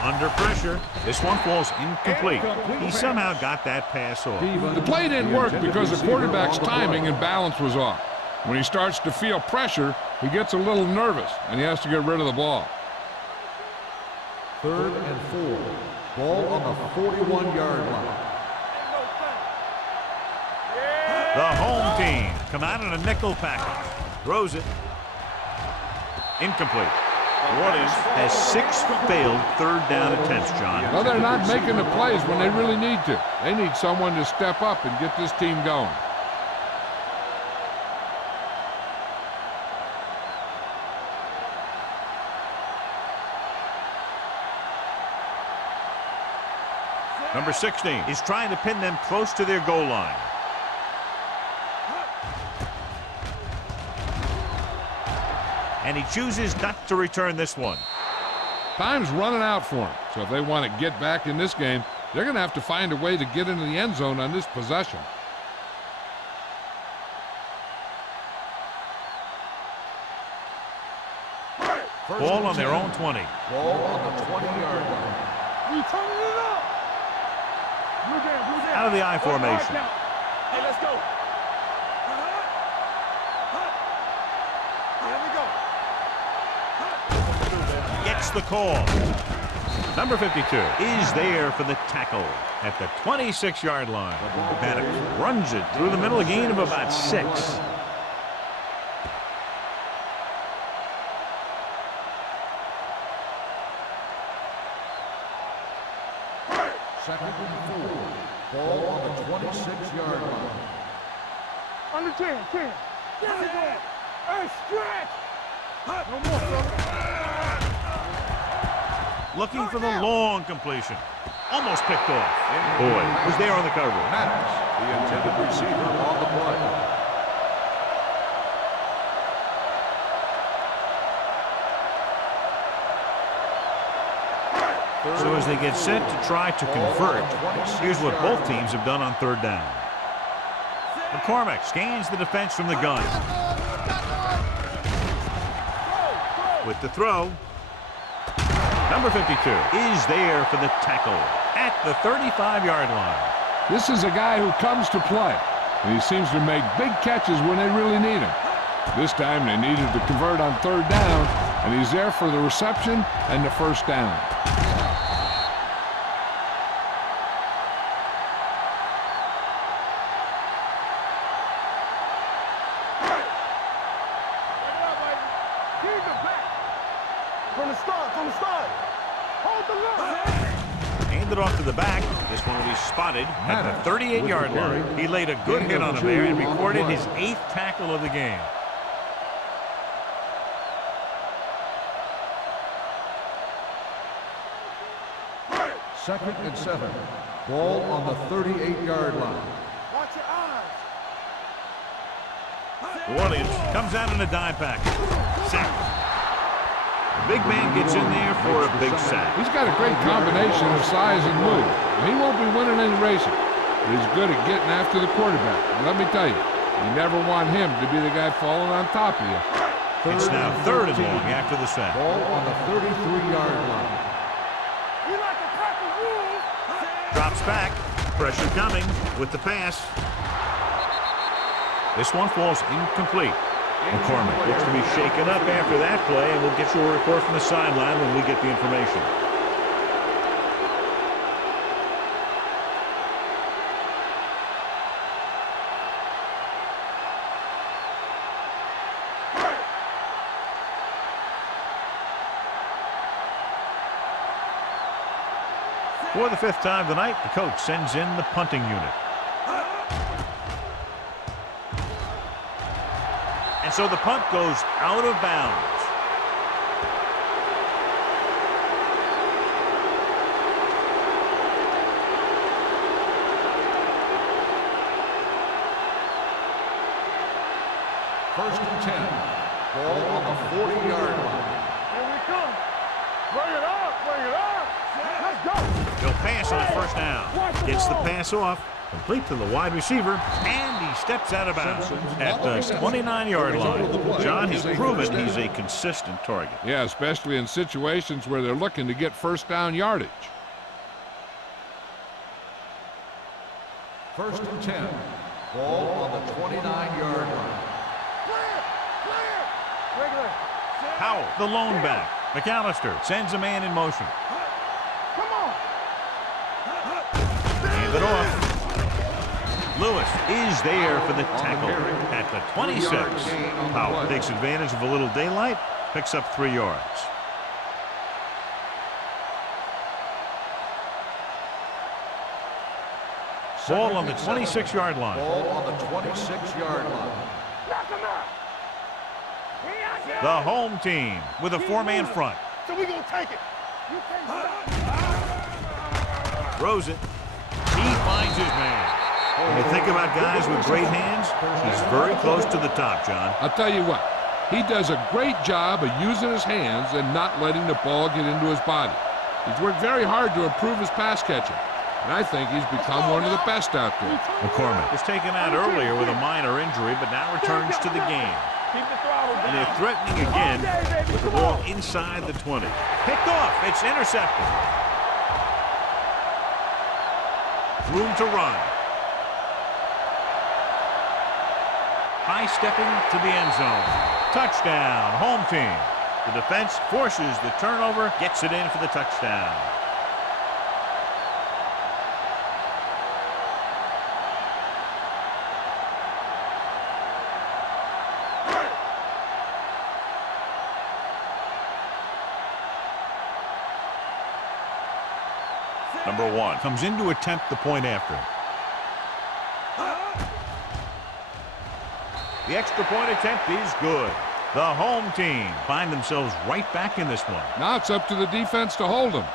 Under pressure. This one falls incomplete. He somehow got that pass off. The play didn't work because the quarterback's timing and balance was off. When he starts to feel pressure, he gets a little nervous, and he has to get rid of the ball. Third and 4. Ball on the 41-yard line. The home team come out in a nickel package. Throws it. Incomplete. Waters has 6 failed third down attempts, John. Well, they're not making the plays when they really need to. They need someone to step up and get this team going. Number 16 is trying to pin them close to their goal line. And he chooses not to return this one. Time's running out for them. So if they want to get back in this game, they're going to have to find a way to get into the end zone on this possession. Ball on their own 20. Ball on the 20-yard line. We turning it up. Blue down. Out of the I formation. Hey, let's go. Here we go. Gets the call. Number 52 is there for the tackle at the 26-yard line. Maddox runs it through the middle, a gain of about 6. Ball on the 26-yard line. Under 10. Hey, stretch. No more, brother. Looking for the long completion. Almost picked off. Boy, was there on the cover. Maddox, the intended receiver on the play. So as they get set to try to convert, here's what both teams have done on third down. McCormick scans the defense from the gun. With the throw, number 52 is there for the tackle at the 35-yard line. This is a guy who comes to play, and he seems to make big catches when they really need him. This time they needed to convert on third down, and he's there for the reception and the first down. From the start. Hold the line. Handed off to the back. This one will be spotted at the 38-yard line. He laid a good hit on him there and recorded his 8th tackle of the game. Second and 7. Ball on the 38-yard line. Watch your eyes. New Orleans comes out in a dime pack. Sack. The big man gets in there for a big sack. He's got a great combination of size and move. He won't be winning any races, but he's good at getting after the quarterback. And let me tell you, you never want him to be the guy falling on top of you. It's now third and long after the sack. Ball on the 33-yard line. We like to crack the rules. Drops back. Pressure coming with the pass. This one falls incomplete. McCormick looks to be shaken up after that play, and we'll get you a report from the sideline when we get the information. For the 5th time tonight, the coach sends in the punting unit. And so the punt goes out of bounds. First and 10. Ball on the 40-yard line. Here we come. Bring it up. Let's go. He'll pass on first down. Gets the pass off. Complete to the wide receiver, and he steps out of bounds at the 29-yard line. John has proven he's a consistent target. Yeah, especially in situations where they're looking to get first down yardage. First and 10. Ball on the 29-yard line. Regular. Powell, the lone back. McAllister sends a man in motion. Come on. Hand it off. Lewis is there for the tackle at the 26. Powell takes advantage of a little daylight, picks up 3 yards. Ball on the 26-yard line. Ball on the 26-yard line. Knock him out. The home team with a 4-man front. So we gonna take it. You can't stop. Throws it. He finds his man. When you think about guys with great hands, he's very close to the top, John. I'll tell you what, he does a great job of using his hands and not letting the ball get into his body. He's worked very hard to improve his pass catching, and I think he's become one of the best out there. McCormick was taken out earlier with a minor injury, but now returns to the game. Keep the throttle And down. they're threatening again with the ball inside the 20. Picked off. It's intercepted. Room to run. High stepping to the end zone. Touchdown, home team. The defense forces the turnover, gets it in for the touchdown. Number 1 comes in to attempt the point after. The extra point attempt is good. The home team find themselves right back in this one. Now it's up to the defense to hold them.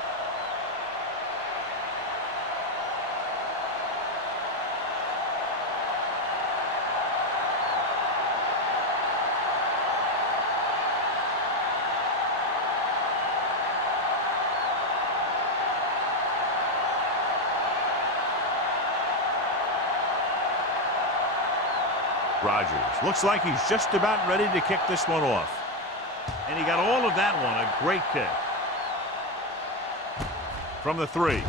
Rogers looks like he's just about ready to kick this one off. And he got all of that one. A great kick. From the 3.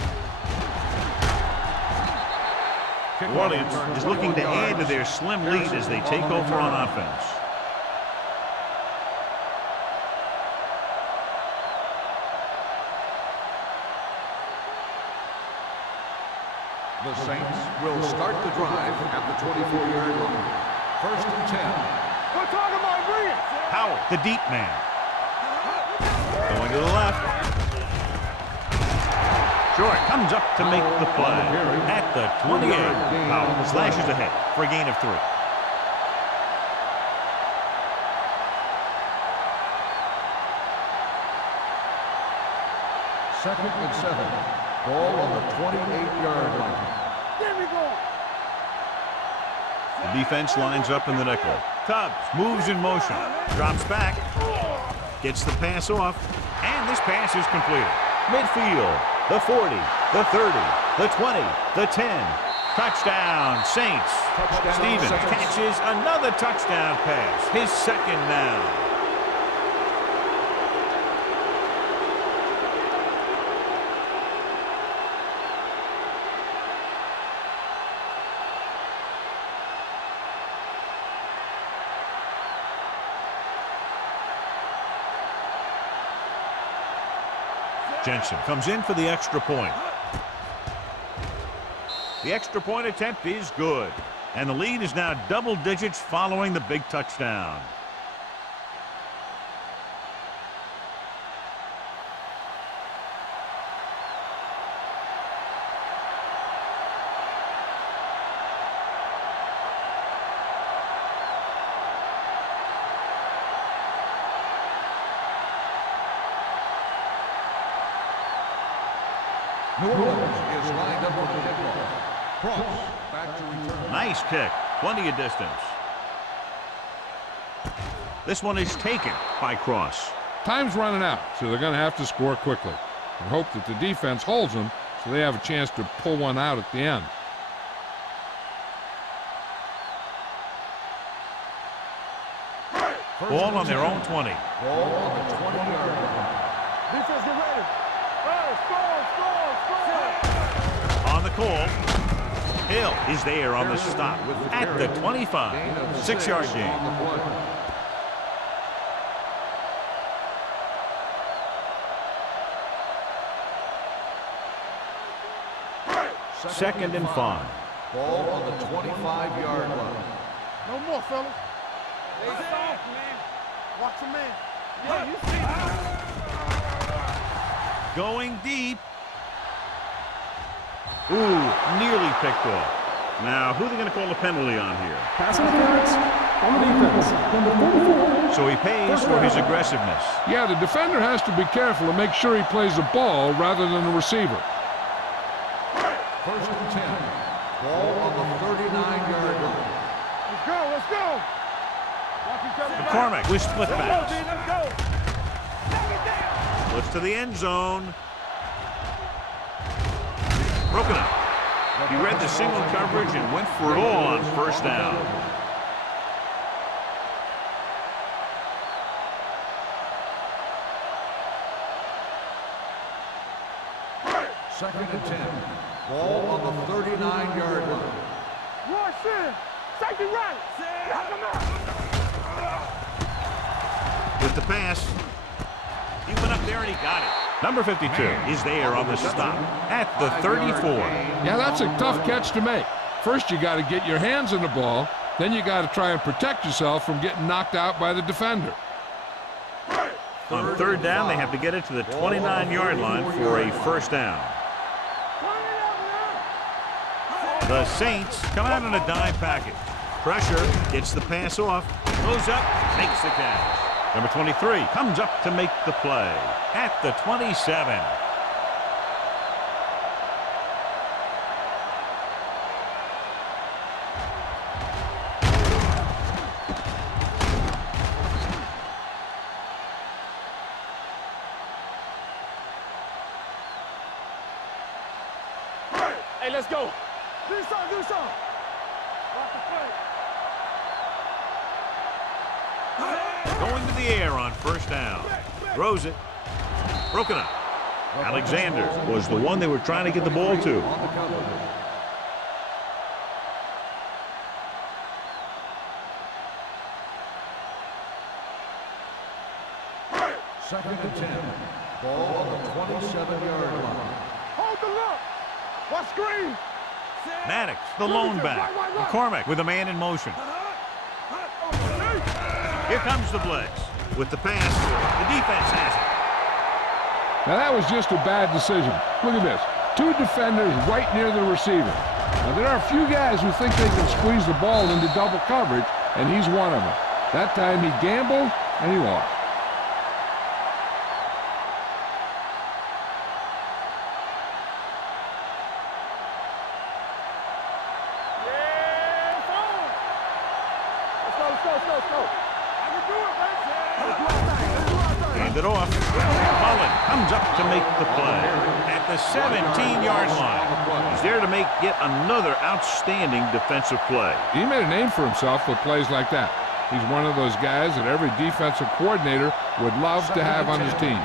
New Orleans is looking to add to their slim lead as they take over on offense. The Saints will start the drive at the 24-yard line. 1st and 10. We're talking about Green. Howell, the deep man. Going to the left. Short comes up to make the play. At the 28, Howell slashes ahead for a gain of 3. Second and 7. Ball on the 28-yard line. There we go. The defense lines up in the nickel. Tubbs moves in motion. Drops back. Gets the pass off. And this pass is completed. Midfield. The 40. The 30. The 20. The 10. Touchdown, Saints. Touchdown, Stevens Saints. catches another touchdown pass. His second now. Jensen comes in for the extra point. The extra point attempt is good. And the lead is now double digits following the big touchdown. New Orleans is lined up for the kickoff. Cross back to return. Nice kick. Plenty of distance. This one is taken by Cross. Time's running out, so they're going to have to score quickly and hope that the defense holds them so they have a chance to pull one out at the end. Ball on their own 20. Ball on the 20-yard line. Defense, get ready. Hey, score. On the call. Hill is there on the stop at the 25. 6-yard gain. On the play. Second and 5. Ball on the 25-yard line. No more, fellas. Stay soft, man. Watch your man. Yeah, you see. Going deep. Ooh, nearly picked off. Now, who are they going to call the penalty on here? Pass interference on the defense. Number 44. So he pays for his aggressiveness. Yeah, the defender has to be careful to make sure he plays the ball rather than the receiver. 1st and 10. Ball on the 39-yard line. Let's go, let's go. Watch each other back. McCormick with split Let's go, backs. D, let's go. Knock it down. Looks to the end zone. Broken up. He read the single coverage and went for it all on first down. Second and 10. Ball on the 39-yard line. Roy Sin. Safety right. Knock him out. With the pass. He went up there and he got it. Number 52 is there on the stop at the 34. Yeah, that's a tough catch to make. First, you got to get your hands on the ball. Then you got to try and protect yourself from getting knocked out by the defender. On third down, they have to get it to the 29-yard line for a first down. The Saints come out in a dime package. Pressure, gets the pass off, goes up, makes the catch. Number 23 comes up to make the play at the 27. Hey, let's go. Do something, do something. Watch the play. Going to the air on first down. Throws it. Broken up. Alexander was the one they were trying to get the ball to. Second and 10. Ball on the 27-yard line. Hold the look. Watch screen. Maddox, the lone back. McCormick with a man in motion. Here comes the blitz. With the pass, the defense has it. Now that was just a bad decision. Look at this. Two defenders right near the receiver. Now there are a few guys who think they can squeeze the ball into double coverage, and he's one of them. That time he gambled, and he lost. Hand it off. Mullen comes up to make the play at the 17-yard line. He's there to make yet another outstanding defensive play. He made a name for himself with plays like that. He's one of those guys that every defensive coordinator would love to have on his team.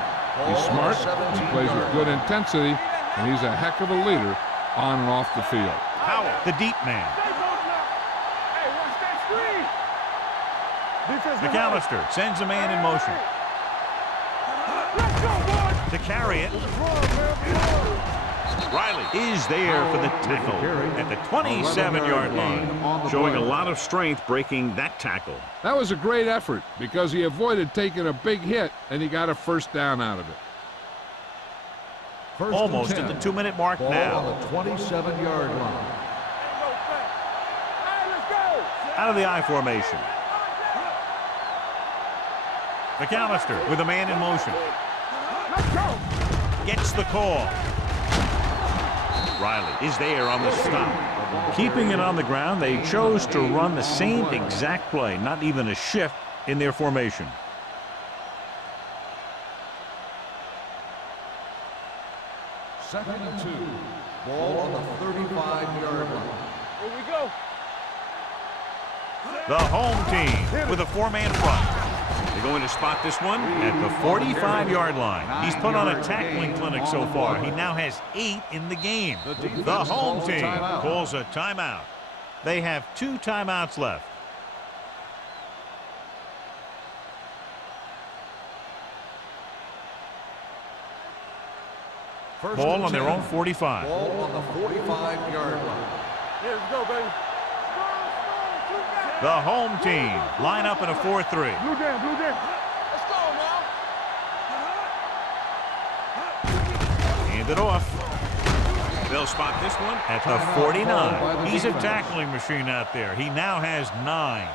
He's smart, he plays with good intensity, and he's a heck of a leader on and off the field. Howell, the deep man. McAllister sends a man in motion. To carry it. Riley is there for the tackle at the 27-yard line, showing a lot of strength breaking that tackle. That was a great effort because he avoided taking a big hit, and he got a first down out of it. Almost at the 2-minute mark now. On the 27-yard line. Out of the I formation. McAllister with a man in motion. Gets the call. Riley is there on the stop. Keeping it on the ground, they chose to run the same exact play, not even a shift in their formation. Second and 2. Ball on the 35-yard line. Here we go. The home team with a 4-man front. They're going to spot this one at the 45-yard line. He's put on a tackling clinic so far. He now has 8 in the game. The home team calls a timeout. They have 2 timeouts left. Ball on their own 45. Ball on the 45-yard line. Here we go, baby. The home team line up in a 4-3. Blue down, blue down. Let's go now. Hand it off. They'll spot this one at the 49. He's a tackling machine out there. He now has 9.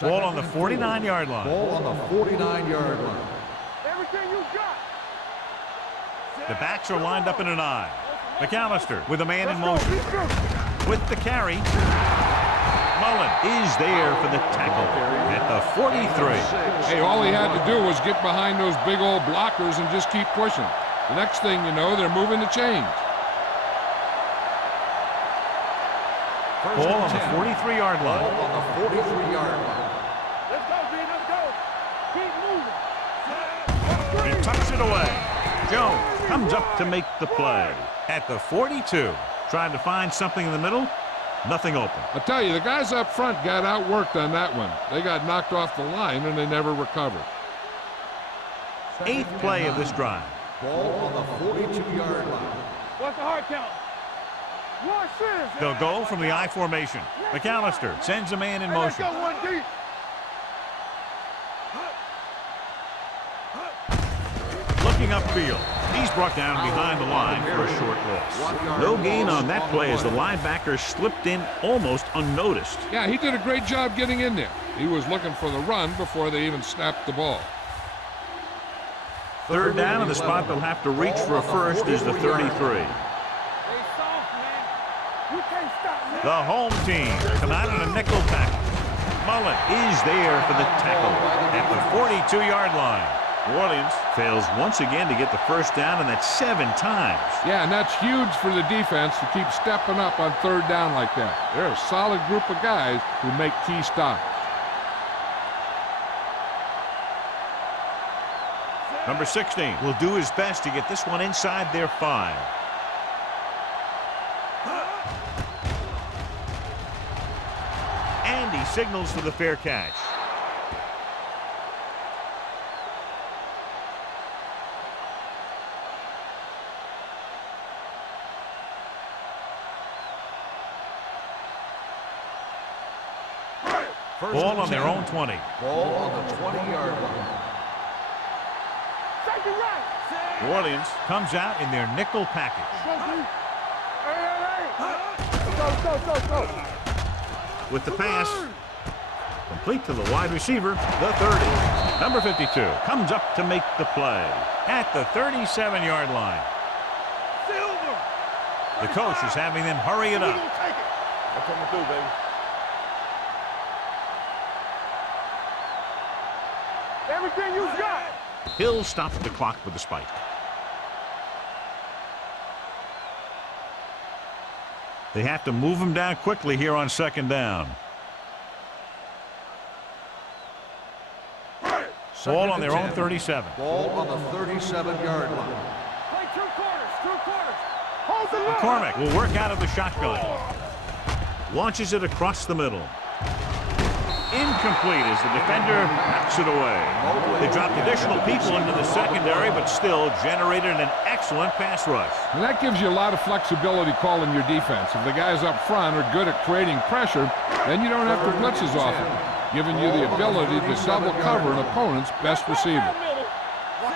Ball on the 49-yard line. Ball on the 49-yard line. Everything you got. The backs are lined up in an I. McAllister with a man in motion. With the carry. Mullen is there for the tackle at the 43. Hey, all he had to do was get behind those big old blockers and just keep pushing. The next thing you know, they're moving the chains. Ball on the 43-yard line. Ball on the 43-yard line. Let's go, B. Let's go. Keep moving. He tucks it away. Jones comes up to make the play at the 42. Trying to find something in the middle. Nothing open. I tell you, the guys up front got outworked on that one. They got knocked off the line, and they never recovered. 8th play of this drive. Ball on the 42-yard line. What's the hard count? Watch this. They'll go from the I formation. McAllister sends a man in Hey, let's motion. go one deep. Looking upfield. He's brought down behind the line for a short loss. No gain on that play as the linebacker slipped in almost unnoticed. Yeah, he did a great job getting in there. He was looking for the run before they even snapped the ball. Third down, and the spot they'll have to reach for a first is the 33. Hey, soft, man. You can't stop me. The home team come out in a nickel package. Mullen is there for the tackle at the 42-yard line. New Orleans fails once again to get the first down, and that's 7 times. Yeah, and that's huge for the defense to keep stepping up on third down like that. They're a solid group of guys who make key stops. Number 16 will do his best to get this one inside their 5. And he signals for the fair catch. Ball on their own 20. Ball on the 20-yard line. Take it right. New Orleans comes out in their nickel package. Go. With the pass, complete to the wide receiver, the 30. Number 52 comes up to make the play at the 37-yard line. Silver. The coach is having them hurry it up. Take it. That's what I'm gonna do, baby. Everything you got. Hill stops the clock with the spike. They have to move him down quickly here on second down. Ball on their own 37. Ball on the 37-yard line. Play two quarters. Hold the line. McCormick will work out of the shotgun. Launches it across the middle. Incomplete as the defender knocks it away. They dropped additional people into the secondary, but still generated an excellent pass rush. And that gives you a lot of flexibility calling your defense. If the guys up front are good at creating pressure, then you don't have to blitz as often, giving you the ability to double cover an opponent's best receiver.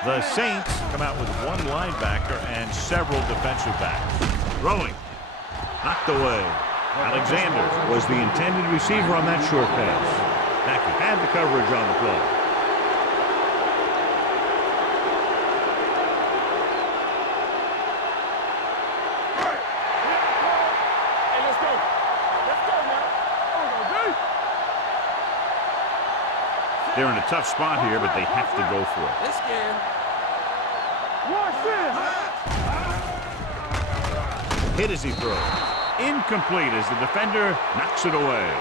The Saints come out with one linebacker and several defensive backs. Throwing. Knocked away. Alexander was the intended receiver on that short pass. Mackey had the coverage on the play. Hey, let's go. Let's go now. They're in a tough spot here, but they have to go for it. This game. Watch this. Hit as he throws. Incomplete as the defender knocks it away.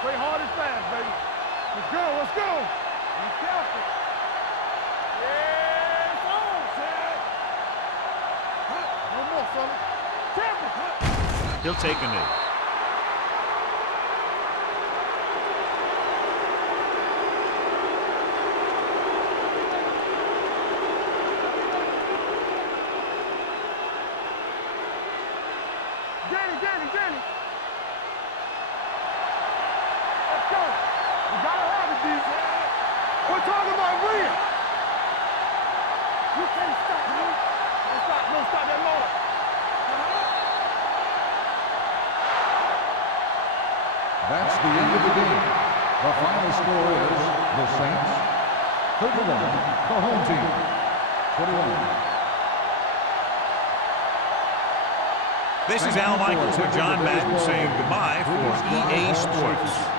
Play hard and fast, baby. Let's go. Be careful. Yeah, it's on, Chad. No more, fella. Careful. He'll take a knee. Danny. Let's go. We gotta have it, D. We're talking about real. You can't stop, man. No stop that motor. That's the end of the game. The final score is the Saints 31, the home team 21. This is Al Michaels with John Madden saying goodbye for EA Sports.